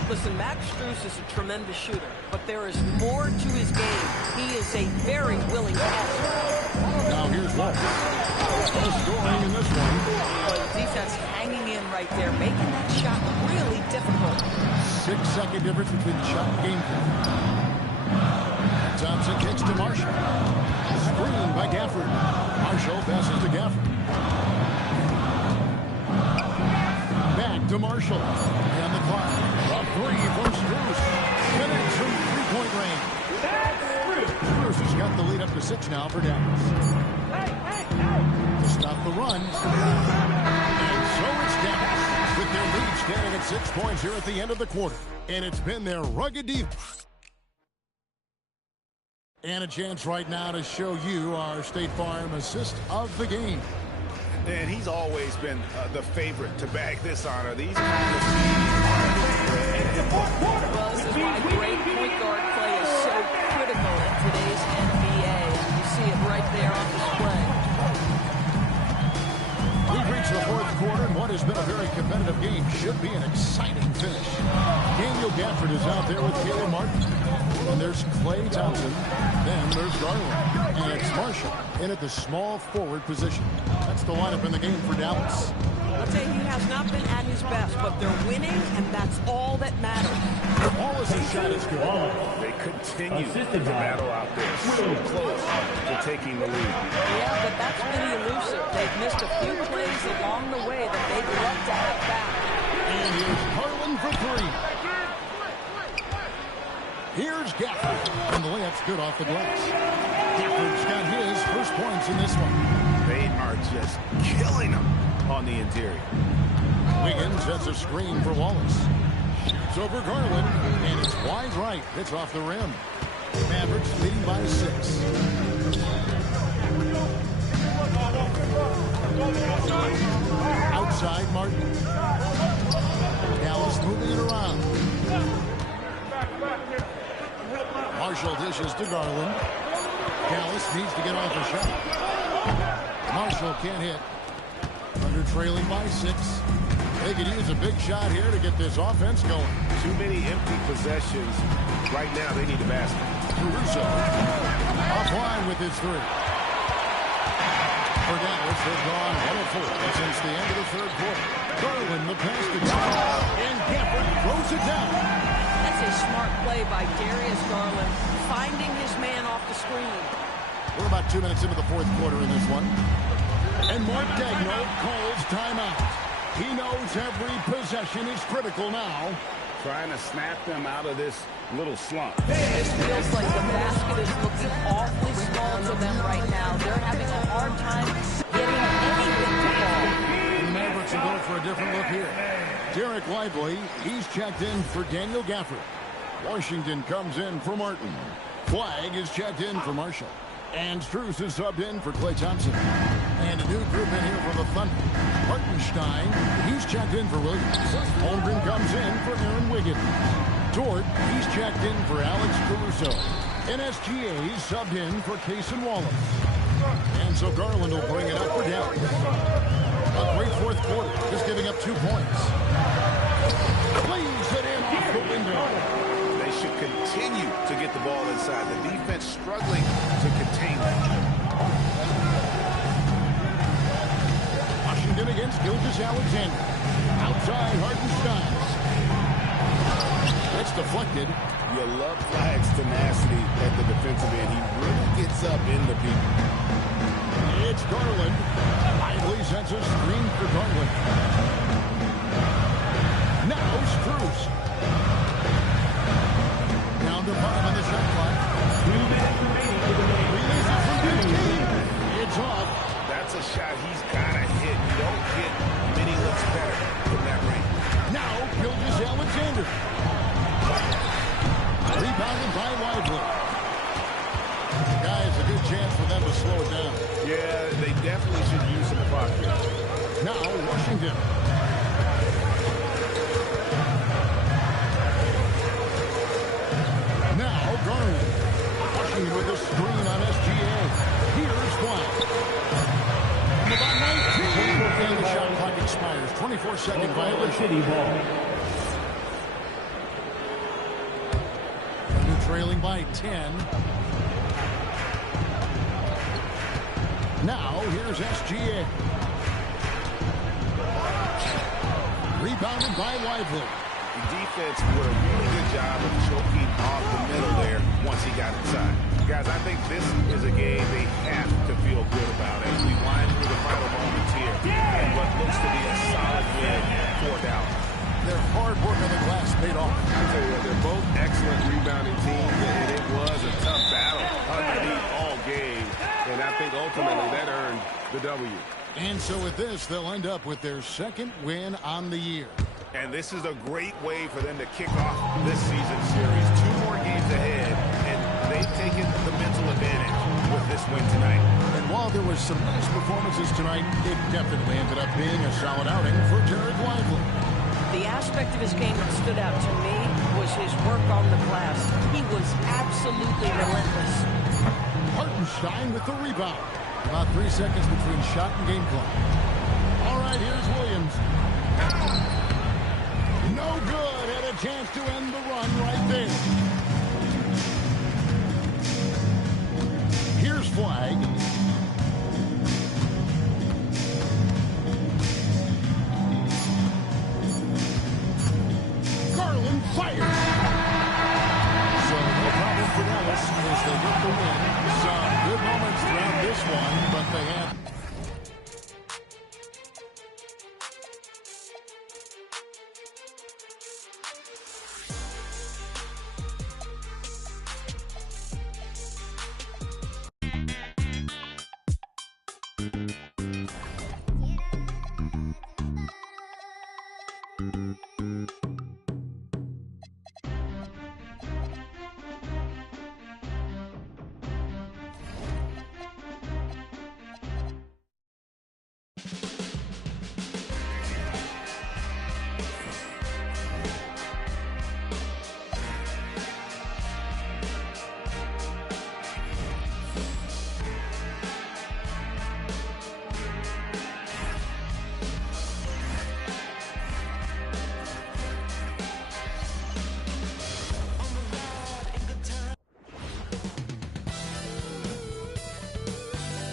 Listen, Max Strus is a tremendous shooter, but there is more to his game. He is a very willing passer. Now here's Wallace. No scoring in this one. Well, the defense hanging in right there, making that shot really difficult. 6-second difference between the shot and game time. Thompson kicks to Marshall. Screen by Gafford. Marshall passes to Gafford. Back to Marshall. And the clock. A 3 from Strus. Connects from three-point range. Strus has got the lead up to 6 now for Dallas. To stop the run. And so it's Dallas with their lead standing at 6 points here at the end of the quarter. And it's been their rugged defense. And a chance right now to show you our State Farm assist of the game. And he's always been the favorite to bag this honor. These kind of teams. Well, this is why great point guard play is so critical in today's NBA. You see it right there on display. We've reached the 4th quarter, and what has been a very competitive game should be an exciting finish. Daniel Gafford is out there with Caleb Martin. And there's Klay Thompson. Then there's Garland. And it's Marshall in at the small forward position. That's the lineup in the game for Dallas. I'll tell you, he has not been at his best, but they're winning, and that's all that matters. Wallace's shot is good. They continue to battle out there. So close to taking the lead. Yeah, but that's been elusive. They've missed a few plays along the way that they'd love to have back. And here's Garland for 3. Here's Gafford. And the layup's good off the glass. Gafford's got his first points in this one. They are are just killing them on the interior. Wiggins sets a screen for Wallace. Shoots over Garland, and it's wide right. It's off the rim. Mavericks leading by 6. Outside, Martin. Dallas moving it around. Marshall dishes to Garland. Dallas needs to get off a shot. Marshall can't hit. Under trailing by 6. They could use a big shot here to get this offense going. Too many empty possessions. Right now, they need a basket. Caruso offline with his 3. For Dallas, they've gone 1 of 4 since the end of the third quarter. Garland, the pass to Garland, and Gafford throws it down. That's a smart play by Darius Garland, finding his man off the screen. We're about 2 minutes into the fourth quarter in this one. And Mark Daigneault calls timeout. He knows every possession is critical now. Trying to snap them out of this little slump. This feels like the basket is looking awfully small to them right now. They're having a hard time getting anything to fall. The Mavericks will go for a different look here. Derek Lively, he's checked in for Daniel Gafford. Washington comes in for Martin. Flagg is checked in for Marshall. And Strus is subbed in for Klay Thompson. And a new group in here for the Thunder. Hartenstein, he's checked in for Williams. Holmgren comes in for Aaron Wiggins. Dort, he's checked in for Alex Caruso. And SGA subbed in for Cason Wallace. And so Garland will bring it up for Dallas. A great fourth quarter, just giving up 2 points. Plays it in off the window. They should continue to get the ball inside. The defense struggling to contain them. Washington against Gilgeous-Alexander. Outside Hartenstein. That's deflected. You love Flagg's tenacity at the defensive end. He really gets up into people. It's Garland. Lively sends a screen for Garland. Now Strus. Down to 5 on the shot clock. 2 minutes remaining for the game. Releases from 15. It's off. That's a shot he's got to hit. You don't get many looks better from that range. Now Gilgeous-Alexander. Rebounded by Lively. Guys, a good chance for them to slow it down. Yeah, they definitely should use some clock here. Now Washington. Now Garland. Washington with a screen on SGA. Here's Flagg. About 19. And the shot clock expires. 24-second violation. City ball. Trailing by 10. Now, here's SGA. Rebounded by Lively. The defense did a really good job of choking off the middle there once he got inside. Guys, I think this is a game they have to feel good about as we wind through the final moments here. And what looks to be a solid win for Dallas. Their hard work on the glass paid off. I tell you what, they're both excellent rebounding teams, and it was a tough battle underneath all game. And I think ultimately that earned the W. And so with this, they'll end up with their second win on the year. And this is a great way for them to kick off this season series. 2 more games ahead, and they've taken the mental advantage with this win tonight. And while there was some nice performances tonight, it definitely ended up being a solid outing for Derek Lively. The aspect of his game that stood out to me was his work on the glass. He was absolutely relentless. Hartenstein with the rebound. About 3 seconds between shot and game clock. All right, here's Williams. No good. Had a chance to end the run right there. Here's Flagg. Garland fires. So no problem for Dallas as they get the win. Some good moments throughout this one, but they have.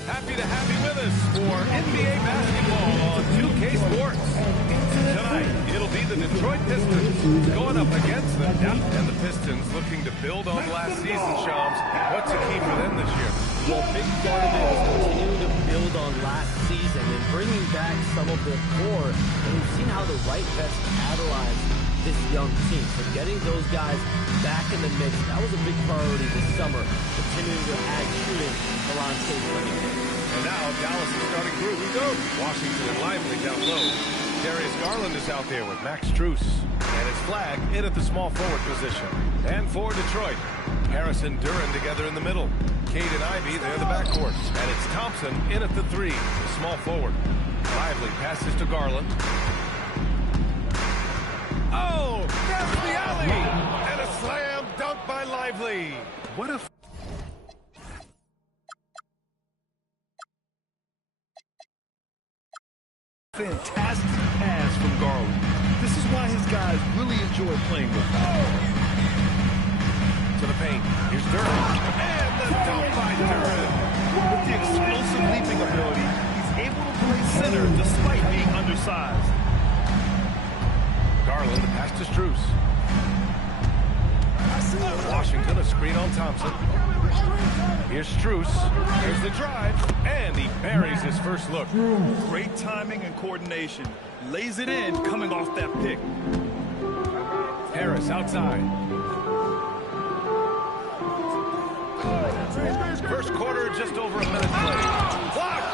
Happy to have you with us for NBA basketball on 2K Sports. Tonight, it'll be the Detroit Pistons going up against the Dallas, and the Pistons looking to build on last season, Shams. What's the key for them this year? Well, a big part of it is continuing to build on last season and bringing back some of their core. And we've seen how the right vets catalyze this young team. So getting those guys back in the mix, that was a big priority this summer. Continuing to add shooting around Cleveland. And now Dallas is starting through. We go. Washington and Lively down low. Darius Garland is out there with Max Strus. And his flag in at the small forward position. And for Detroit, Harris and Duran together in the middle. Cade and Ivy, they're the backcourt. And it's Thompson in at the 3, the small forward. Lively passes to Garland. Oh, that's the alley! And a slam dunk by Lively. What a fantastic pass from Garland. This is why his guys really enjoy playing with him. To the paint. Here's Duran. And the dunk by Duran. With the explosive leaping ability, he's able to play center despite being undersized. Garland, the pass to Strus. Washington, a screen on Thompson. Here's Strus. Here's the drive. And he buries his first look. Great timing and coordination. Lays it in coming off that pick. Harris outside. First quarter, just over a minute played. Blocked!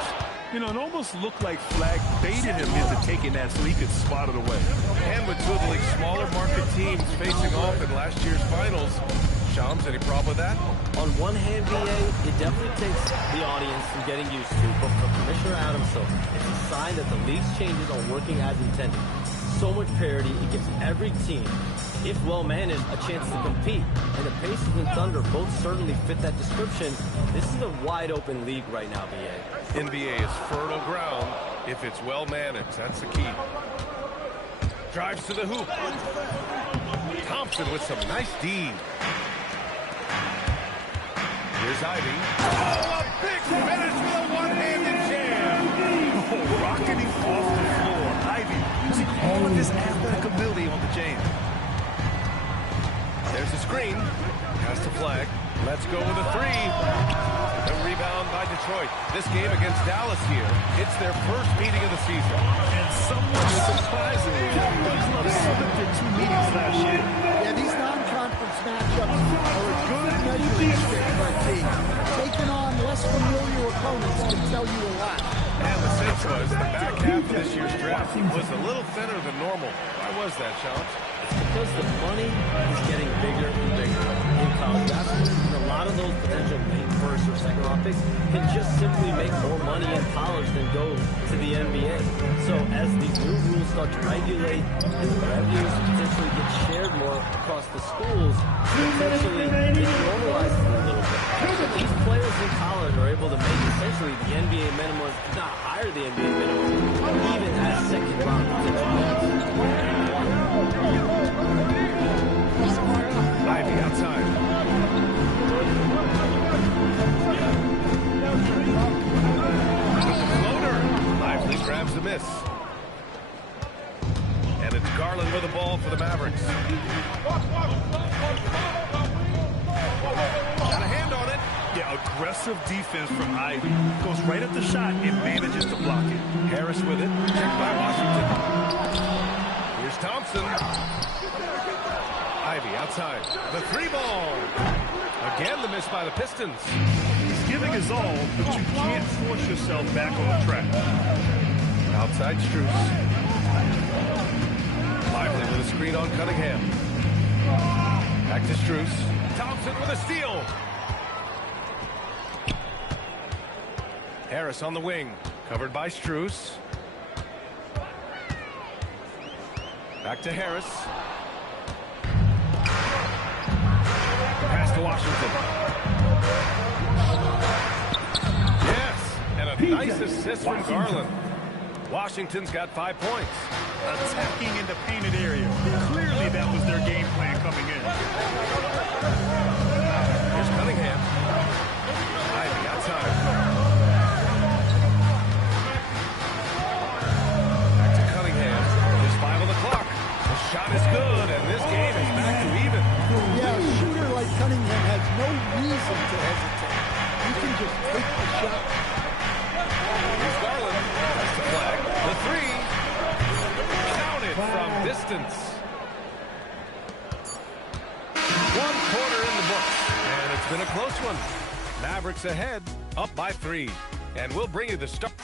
You know, it almost looked like Flag baited him into taking that so he could spot it away. And with two of the league's smaller market teams facing off in last year's finals, Shams, any problem with that? On one hand, VA, it definitely takes the audience some getting used to, but for Commissioner Adamson, it's a sign that the league's changes are working as intended. So much parity, it gives every team, if well-managed, a chance to compete. And the Pacers and Thunder both certainly fit that description. This is a wide-open league right now, VA. NBA is fertile ground if it's well-managed. That's the key. Drives to the hoop. Thompson with some nice D. Here's Ivy. Oh, a big finish with a one-handed jam. Oh, rocketing off the floor. Ivy using all of his athletic ability on the jam. There's a screen. Has to Flag. Let's go with a 3. The rebound by Detroit. This game against Dallas here, it's their first meeting of the season. And somewhat surprisingly, these clubs slipped in 2 meetings last year. Yeah, these non-conference matchups are a good measuring stick for a team. Taking on less familiar opponents can tell you a lot. And the sense was the back half of this year's draft was a little thinner than normal. Why was that, Shams? Because the money is getting bigger and bigger in college basketball. And a lot of those potential late first or second round picks can just simply make more money in college than go to the NBA. So as these new rules start to regulate and the revenues potentially get shared more across the schools, potentially it normalizes a little bit. So these players in college are able to make essentially the NBA minimum, if not higher the NBA minimum, even as second round potential picks. Ivy outside. With the floater. Lively grabs the miss. And it's Garland with the ball for the Mavericks. Got a hand on it. Yeah, aggressive defense from Ivy. Goes right at the shot and manages to block it. Harris with it. Checked by Washington. Here's Thompson. Ivy outside. The 3-ball. Again, the miss by the Pistons. He's giving his all, but you can't force yourself back on the track. Outside Strus. Lively with a screen on Cunningham. Back to Strus. Thompson with a steal. Harris on the wing. Covered by Strus. Back to Harris. Pass to Washington. Yes, and a nice assist from Garland. Washington's got 5 points. Attacking in the painted area. Clearly that was their game plan coming in. Here's Cunningham. Ivy outside. And this game is back to even. Yeah, a shooter like Cunningham has no reason to hesitate. You can just take the shot. Here's Garland. That's the flag. The three. Counted from distance. 1 quarter in the books. And it's been a close one. Mavericks ahead, up by 3. And we'll bring you the start.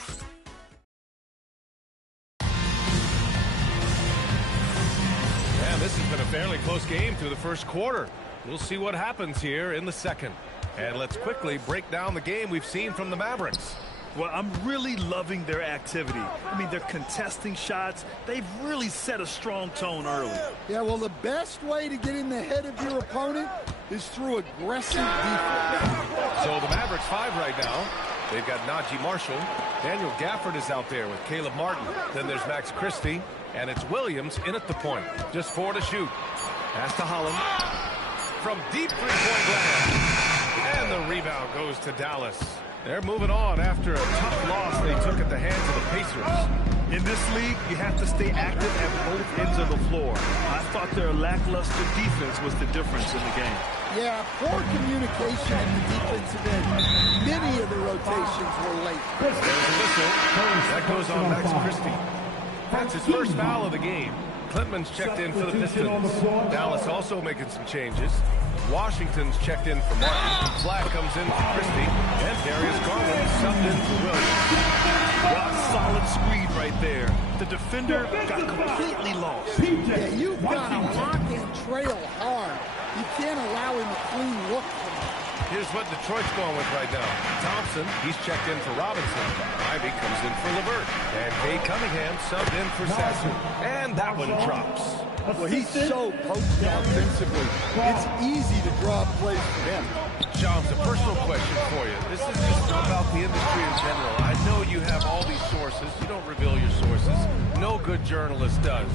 And this has been a fairly close game through the first quarter. We'll see what happens here in the second. And let's quickly break down the game we've seen from the Mavericks. Well, I'm really loving their activity. I mean, they're contesting shots. They've really set a strong tone early. Yeah, well, the best way to get in the head of your opponent is through aggressive defense. So the Mavericks 5 right now. They've got Najee Marshall. Daniel Gafford is out there with Caleb Martin. Then there's Max Christie. And it's Williams in at the point. Just 4 to shoot. Pass to Holland. From deep three-point land. And the rebound goes to Dallas. They're moving on after a tough loss they took at the hands of the Pacers. In this league, you have to stay active at both ends of the floor. I thought their lackluster defense was the difference in the game. Yeah, poor communication in the defensive end. Many of the rotations were late. There's a whistle. That goes on Max Christie. That's his first foul of the game. Klintman's checked in for the Pistons. Dallas also making some changes. Washington's checked in for Martin. Flag comes in for Christie. And Darius Garland subbed in for Williams. Rock solid screen right there. The defender got completely lost. Yeah, you've got to lock and trail hard. You can't allow him a clean look from him. Here's what Detroit's going with right now. Thompson, he's checked in for Robinson. Ivy comes in for LeVert. And Kay Cunningham subbed in for Sasser. And that one drops. Well, he's so potent offensively. It's easy to draw plays for him. Shams, a personal question for you. This is just about the industry in general. I know you have all these sources. You don't reveal your sources. No good journalist does.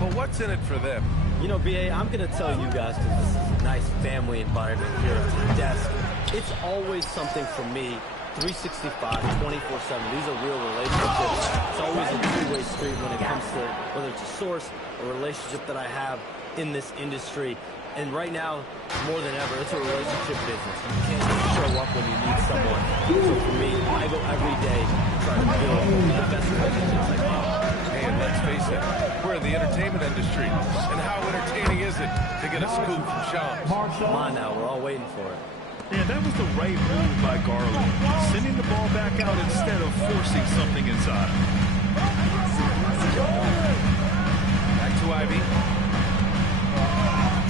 But what's in it for them? You know, BA, I'm going to tell you guys, because this is a nice family environment here at the desk. It's always something for me, 365, 24/7. These are real relationships. It's always a two-way street when it comes to whether it's a source, a relationship that I have in this industry. And right now, more than ever, it's a relationship business. You can't just show up when you need someone. So for me, I go every day to try to build the best relationships I can. And let's face it, we're in the entertainment industry. And how entertaining is it to get a scoop from Shams? Come on now, we're all waiting for it. Yeah, that was the right move by Garland. Sending the ball back out instead of forcing something inside. Back to Ivy.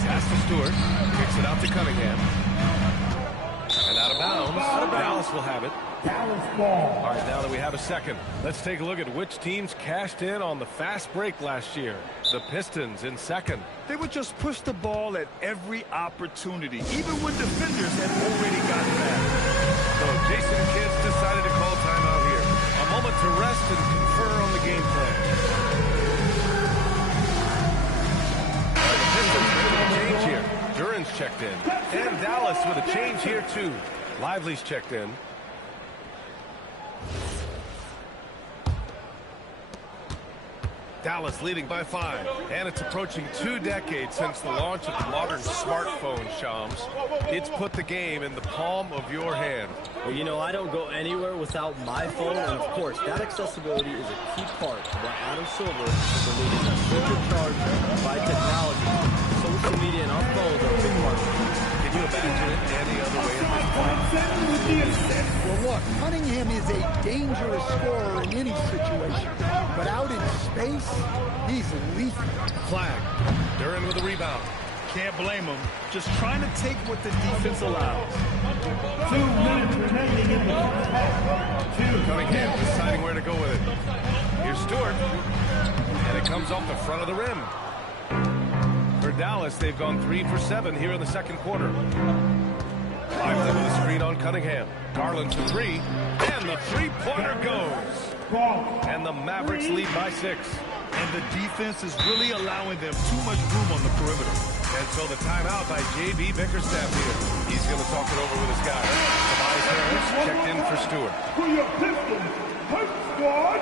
Pass to Stewart. Kicks it out to Cunningham. And out of bounds. Dallas will have it. All right, now that we have a second, let's take a look at which teams cashed in on the fast break last year. The Pistons in second. They would just push the ball at every opportunity, even when defenders had already gotten back. So Jason Kidd decided to call timeout here. A moment to rest and confer on the game plan. The Pistons with a change here. Duran's checked in. And Dallas with a change here too. Lively's checked in. Dallas leading by 5. And it's approaching 2 decades since the launch of the modern smartphone, Shams. It's put the game in the palm of your hand. Well, you know, I don't go anywhere without my phone, and of course, that accessibility is a key part of why Adam Silver is the leading supercharged by technology. Social media and our phones are a big part of it. Can you imagine it any other way at this point? Well, look, Cunningham is a dangerous scorer in any situation, but out in space, he's lethal. Flag. Duran with a rebound. Can't blame him. Just trying to take what the defense allows. 2 minutes remaining in the first half. Cunningham deciding where to go with it. Here's Stewart. And it comes off the front of the rim. For Dallas, they've gone 3 for 7 here in the second quarter. Lively with a screen on Cunningham. Garland to 3. And the three-pointer goes. And the Mavericks lead by 6. And the defense is really allowing them too much room on the perimeter. And so the timeout by J.B. Bickerstaff here. He's going to talk it over with his guy. Tobias Harris checked in for Stewart. For your Pistons, Hurt Squad.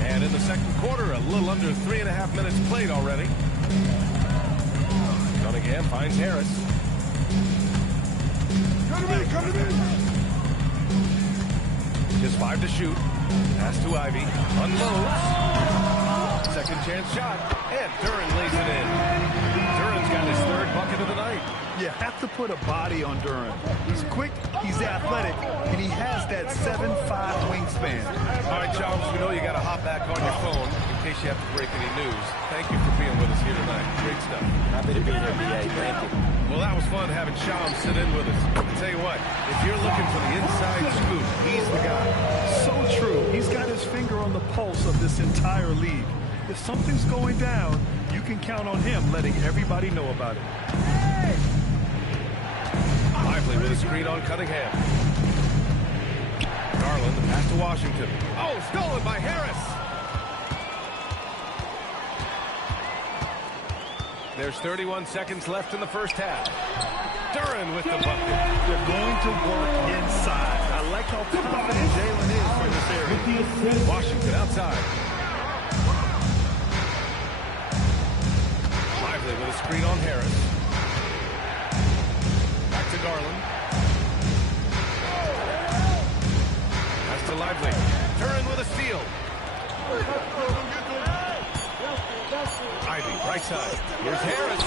And in the second second quarter, a little under 3.5 minutes played already. Cunningham finds Harris. Come to me. Just 5 to shoot. Pass to Ivy. Unloads. Second chance shot. And Duren lays it in. Duren's got his 3rd bucket of the night. You have to put a body on Duren. He's quick, he's athletic, and he has that 7'5" wingspan. All right, Charles, we know you got to hop back on your phone in case you have to break any news. Thank you for being with us here tonight. Great stuff. Happy to be here, BA. Thank you. Well, that was fun having Shams sit in with us. I'll tell you what, if you're looking for the inside scoop, he's the guy. So true. He's got his finger on the pulse of this entire league. If something's going down, you can count on him letting everybody know about it. Lively with a screen on Cunningham. Garland, the pass to Washington. Oh, stolen by Harris. There's 31 seconds left in the first half. Duren with the bucket. They're going to work inside. I like how confident Jalen is for this area. Washington outside. Lively with a screen on Harris. Back to Garland. Pass to Lively. Duren with a steal. Ivy, right side. Here's Harris.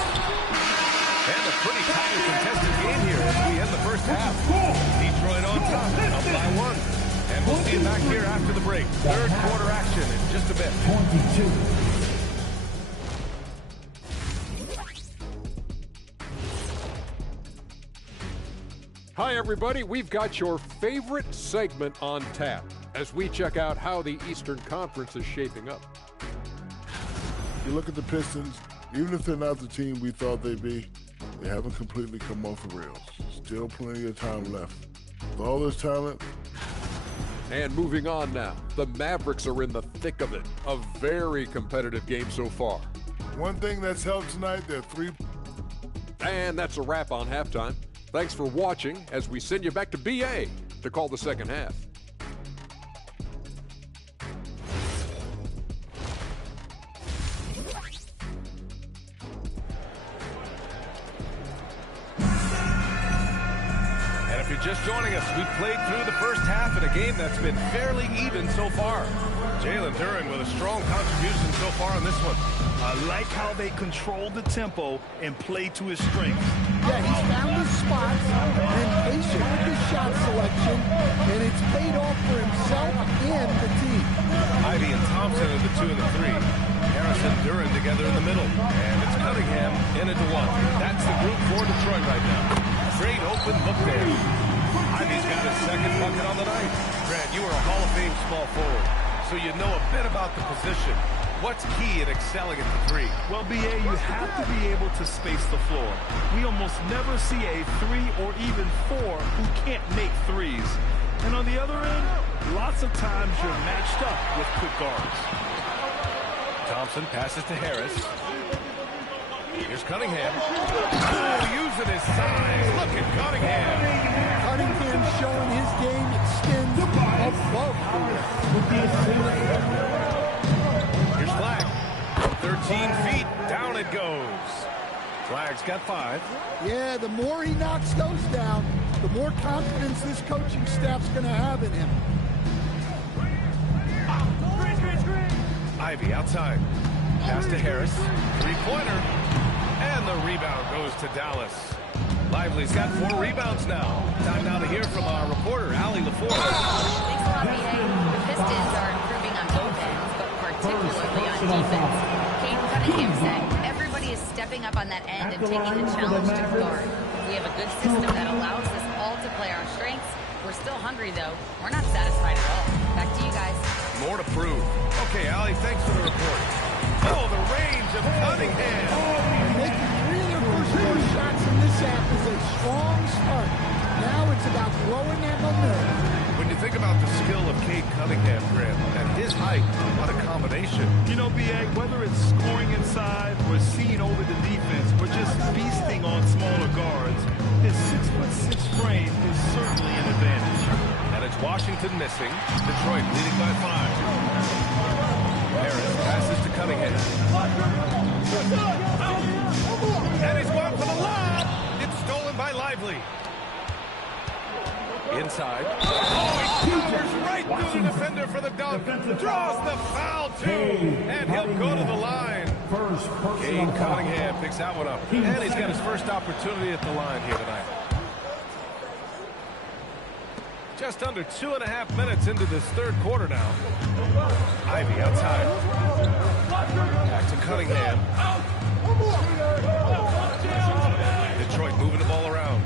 And a pretty tightly contested game here as we end the first half. Detroit on top, up by 1. And we'll see you back here after the break. 3rd quarter action in just a bit. 22. Hi, everybody. We've got your favorite segment on tap as we check out how the Eastern Conference is shaping up. You look at the Pistons, even if they're not the team we thought they'd be, they haven't completely come off the rails. Still plenty of time left. With all this talent. And moving on now, the Mavericks are in the thick of it. A very competitive game so far. One thing that's helped tonight, they're 3. And that's a wrap on halftime. Thanks for watching as we send you back to BA to call the second half. And if you're just joining us, we played through the first half in a game that's been fairly even so far. Jalen Duren with a strong contribution so far in this one. I like how they control the tempo and play to his strengths. Yeah, he's found his spots and patient with his shot selection, and it's paid off for himself and the team. Ivy and Thompson are the 2 and the 3. Harris and Duren together in the middle. And it's Cunningham in it to 1. That's the group for Detroit right now. Great open look there. Ivy's got his 2nd bucket on the night. Grant, you are a Hall of Fame small forward, so you know a bit about the position. What's key in excelling at the 3? Well, BA, you have to be able to space the floor. We almost never see a 3 or even 4 who can't make threes. And on the other end, lots of times you're matched up with quick guards. Thompson passes to Harris. Here's Cunningham. Oh, using his size. Look at Cunningham. Cunningham showing his game extends above the rim. Here's Flag. 13 feet. Down it goes. Flag's got 5. Yeah, the more he knocks those down, the more confidence this coaching staff's going to have in him. Ivy outside. Pass to Harris. 3-pointer. And the rebound goes to Dallas. Lively's got 4 rebounds now. Time now to hear from our reporter, Allie LaForge. Thanks a lot, BA. The Pistons are improving on both ends, but particularly on defense. Kate Cunningham said, everybody is stepping up on that end and taking the challenge to guard. We have a good system that allows us all to play our strengths. We're still hungry, though. We're not satisfied at all. Back to you guys. More to prove. Okay, Allie, thanks for the report. Oh, the range of Cunningham. Making 3 of their first 4 shots in this half is a strong start. Now it's about growing that momentum. When you think about the skill of Cade Cunningham, Grant, and his height, what a combination. You know, BA, whether it's scoring inside or seeing over the defense or just feasting on smaller guards, his 6'6" frame is certainly an advantage. And it's Washington missing. Detroit leading by 5. Harris passes to Cunningham. And he's going for the lob. It's stolen by Lively. Inside. Oh, he powers right through the defender for the dunk. Draws the foul, too. And he'll go to the line. Cade Cunningham picks that one up. And he's got his first opportunity at the line here tonight. Just under 2.5 minutes into this third quarter now. Ivy outside. Back to Cunningham. Detroit moving the ball around.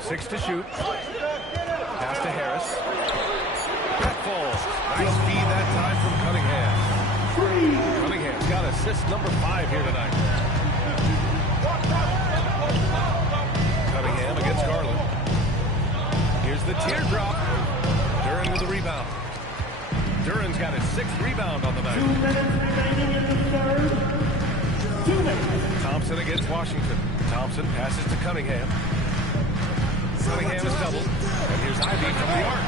6 to shoot. Pass to Harris. That falls. Nice feed that time from Cunningham. Cunningham's got assist number 5 here tonight. Cunningham against Garland. Here's the teardrop. Duren with the rebound. Duren's got his 6th rebound on the night. 2 minutes remaining in the third. 2 minutes. Thompson against Washington. Thompson passes to Cunningham. Cunningham is doubled. And here's Ivy from the arc.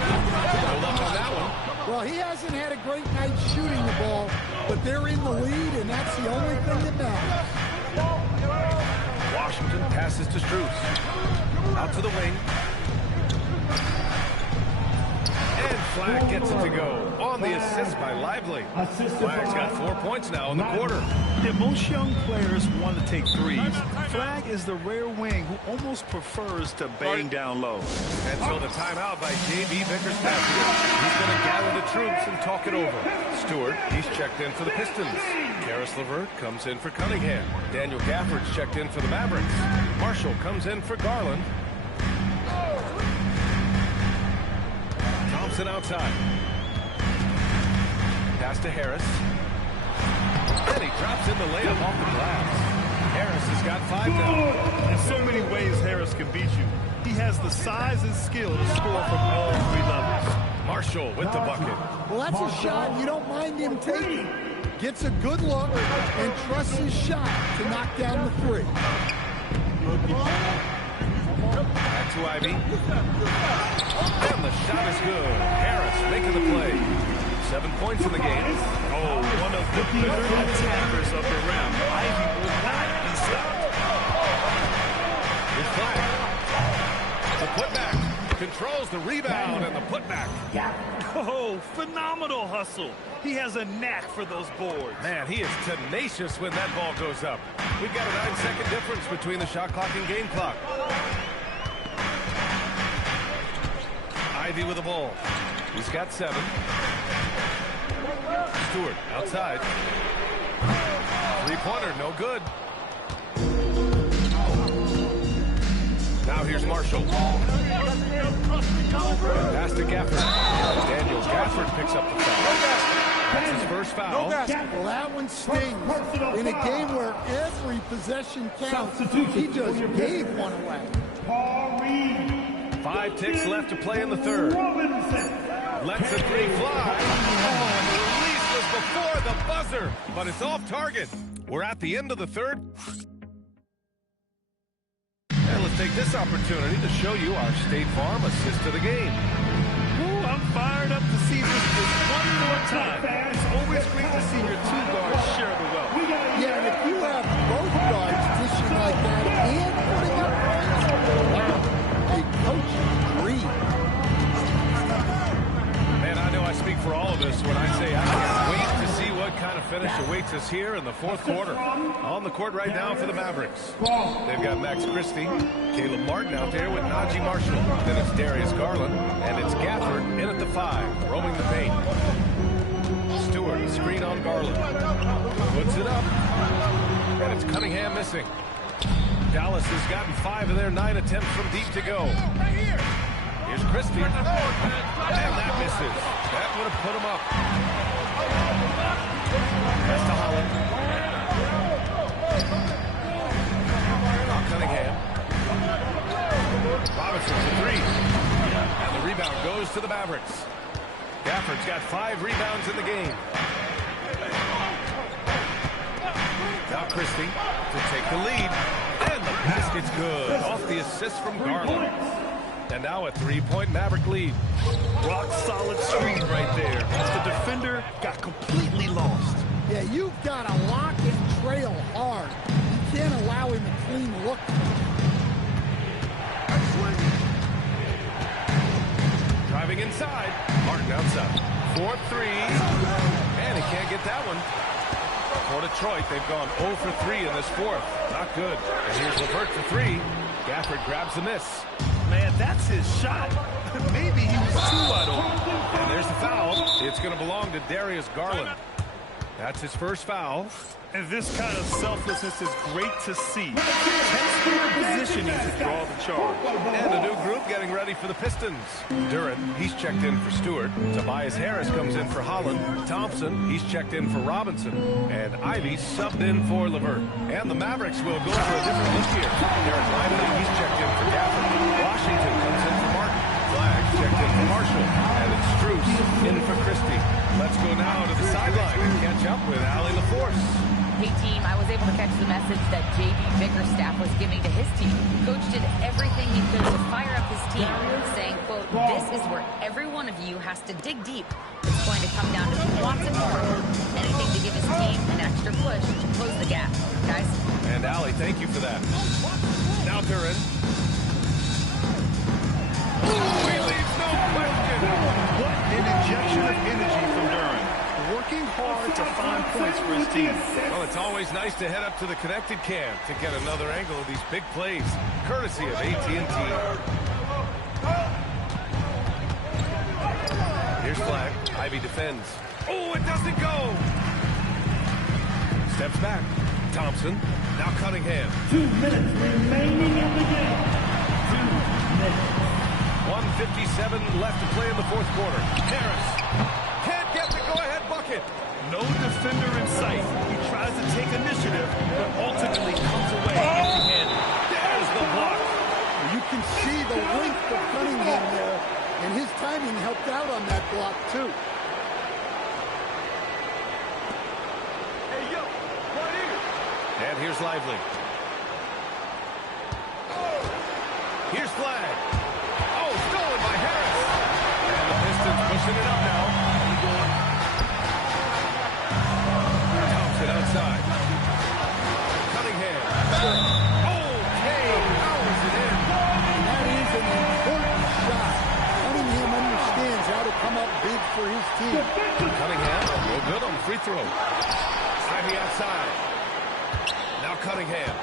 Hold up on that one. Well, he hasn't had a great night shooting the ball, but they're in the lead, and that's the only thing that matters. Washington passes to Strus. Out to the wing. And Flag gets it to go on the assist by Lively. Flag's got 4 points now in the quarter. Yeah, most young players want to take threes. Flag is the rare wing who almost prefers to bang down low. And so the timeout by J.B. Bickerstaff. He's going to gather the troops and talk it over. Stewart, he's checked in for the Pistons. Karis LeVert comes in for Cunningham. Daniel Gafford's checked in for the Mavericks. Marshall comes in for Garland. Thompson outside. Pass to Harris. And he drops in the layup off the glass. Harris has got 5 now. In so many ways, Harris can beat you. He has the size and skill to score from all 3 levels. Marshall with the bucket. Well, that's a shot you don't mind him taking. Gets a good look and trusts his shot to knock down the 3. Back to Ivy. And the shot is good. Harris making the play. 7 points in the game. Oh, one of the better attackers of the rim. Ivy will not be stopped. Here's Flag. The putback. Controls the rebound and the putback. Oh, phenomenal hustle. He has a knack for those boards. Man, he is tenacious when that ball goes up. We've got a 9-second difference between the shot clock and game clock. Ivy with the ball. He's got 7. Stewart outside. 3-pointer, no good. Now here's Marshall. Pass to Gafford. Daniel Gafford picks up the foul. That's his first foul. Well, that one stings. In a game where every possession counts, he just gave one away. 5 ticks left to play in the third. Lets the 3 fly. Oh, and the release was before the buzzer, but it's off target. We're at the end of the third. And let's take this opportunity to show you our State Farm assist to the game. Ooh, I'm fired up to see this just one more time. It's always great to see your 2 guards share the wealth. Yeah, and if you have both guards dishing like that and putting up points, a coach's dream. Man, I know I speak for all of us when I say I can't wait to see what kind of finish awaits us here in the fourth quarter. On the court right now for the Mavericks. They've got Max Christie, Caleb Martin out there with Najee Marshall. Then it's Darius Garland, and it's Gafford in at the 5, roaming the paint. Stewart, screen on Garland. Puts it up, and it's Cunningham missing. Dallas has gotten 5 of their 9 attempts from deep to go. Here's Christie, and that misses. That would have put him up. Pass to Holland. Now Cunningham. Robinson's a 3. And the rebound goes to the Mavericks. Gafford's got 5 rebounds in the game. Now Christie to take the lead. And the basket's good. Off the assist from Garland. And now a three-point Maverick lead. Rock solid screen right there. The defender got completely lost. Yeah, you've got to lock and trail hard. You can't allow him a clean look. Driving inside. Martin outside. 4-3. And he can't get that one. For Detroit, they've gone 0 for 3 in this fourth. Not good. And here's LeVert for 3. Gafford grabs the miss. Man, that's his shot. Maybe he was too wide open. And there's the foul. It's going to belong to Darius Garland. That's his first foul. And this kind of selflessness is great to see. Textbook positioning to draw the charge. And a new group getting ready for the Pistons. Duran, he's checked in for Stewart. Tobias Harris comes in for Holland. Thompson, he's checked in for Robinson. And Ivy subbed in for LeVert. And the Mavericks will go for a different look here. Derek Lively, he's checked in for Gafford. Washington comes in for Martin. Flag checked in for Marshall. And it's Strus in for Christie. Let's go now to the sideline and catch up with Allie LaForce. Hey team, I was able to catch the message that J.B. Bickerstaff was giving to his team. Coach did everything he could to fire up his team, saying, quote, "This is where every one of you has to dig deep. It's going to come down to who wants it more. Anything to give his team an extra push to close the gap." Guys? And Allie, thank you for that. Now Duran. He leaves no question. What an injection of energy from Duran. Working hard to find points for his team. Well, it's always nice to head up to the connected cam to get another angle of these big plays, courtesy of AT&T. Here's Flag. Ivy defends. Oh, it doesn't go. Steps back. Thompson. Now Cunningham. 2 minutes remaining in the game. 2 minutes. 1:57 left to play in the fourth quarter. Harris can't get the go-ahead bucket. No defender in sight. He tries to take initiative, but ultimately comes away empty-handed. There's the block. You can see the length of Cunningham there, and his timing helped out on that block, too. Hey, yo, right here. And here's Lively. Here's Flag. Oh, stolen by Harris. And the Pistons pushing it up now. Thompson outside. Cunningham. Okay, powers it in. And that is an important shot. Cunningham understands how to come up big for his team. Cunningham, no good on the free throw. Ivy outside. Now Cunningham.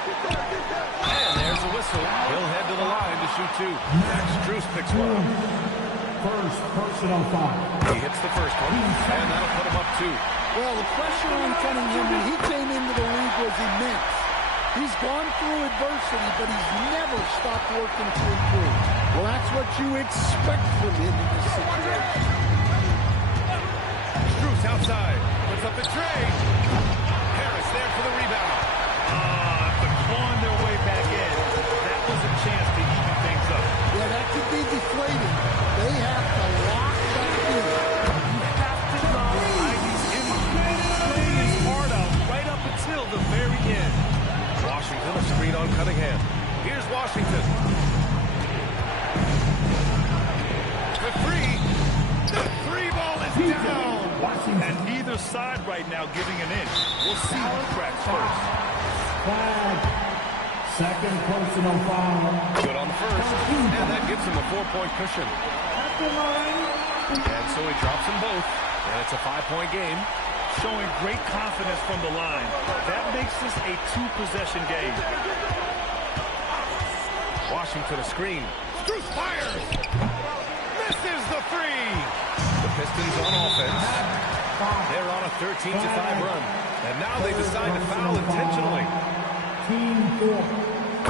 And there's a whistle. He'll head to the line to shoot 2. Max Strus picks one. First personal foul. He hits the first one, and that'll put him up 2. Well, the pressure on Cunningham when he came into the league was immense. He's gone through adversity, but he's never stopped working to improve. Well, that's what you expect from him in this situation. Strus outside. Puts up the tray. Harris there for the rebound. Clawing their way back in. That was a chance to even things up. Yeah, that could be deflating. They have to lock back in. You have to know Ivy's energy. Playing his heart out right up until the very end. Washington, a screen on Cunningham. Here's Washington. The three. The three ball is down. And neither side right now giving an inch. We'll see who cracks first. Flag. Second personal foul. Good on the first. And that gives him a 4-point cushion. And so he drops them both. And it's a 5-point game. Showing great confidence from the line. That makes this a 2-possession game. Washington a screen. Strus fires. Misses the 3. The Pistons on offense. They're on a 13-5 run. And now they decide to foul intentionally.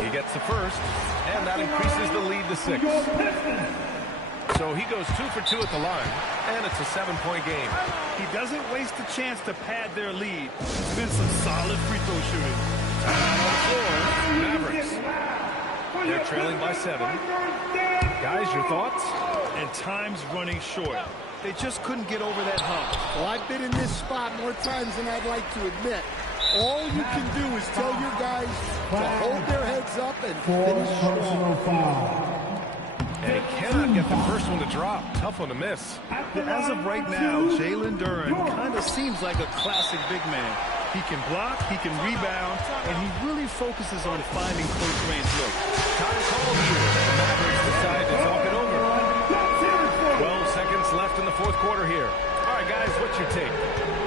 He gets the first, and that increases the lead to 6. So he goes 2 for 2 at the line, and it's a 7-point game. He doesn't waste a chance to pad their lead. It's been some solid free throw shooting. Mavericks. They're trailing by 7. Guys, your thoughts? And time's running short. They just couldn't get over that hump. Well, I've been in this spot more times than I'd like to admit. All you can do is tell your guys to hold their heads up and finish strong. And he cannot get the first one to drop. Tough one to miss. As of right now, Jalen Duren kind of seems like a classic big man. He can block, he can rebound, and he really focuses on finding close-range looks. Time called here. The Mavericks decide to talk it over. 12 seconds left in the fourth quarter here. All right, guys, what's your take?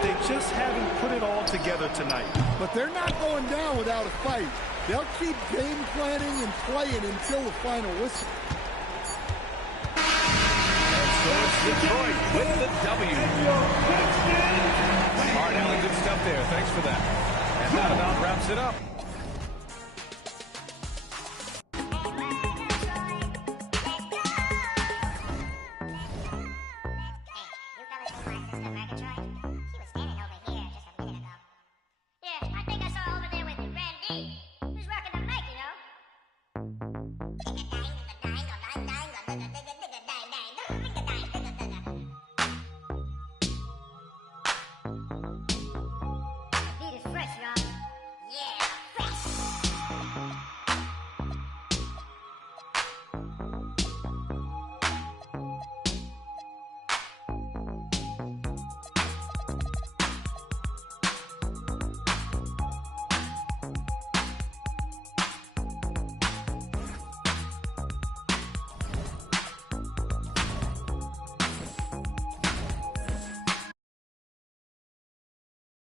They just haven't put it all together tonight. But they're not going down without a fight. They'll keep game planning and playing until the final whistle. So it's Detroit with the W. All right, Alan, good stuff there. Thanks for that. And that about wraps it up. Hey, you fellas think my sister Murgatroyd?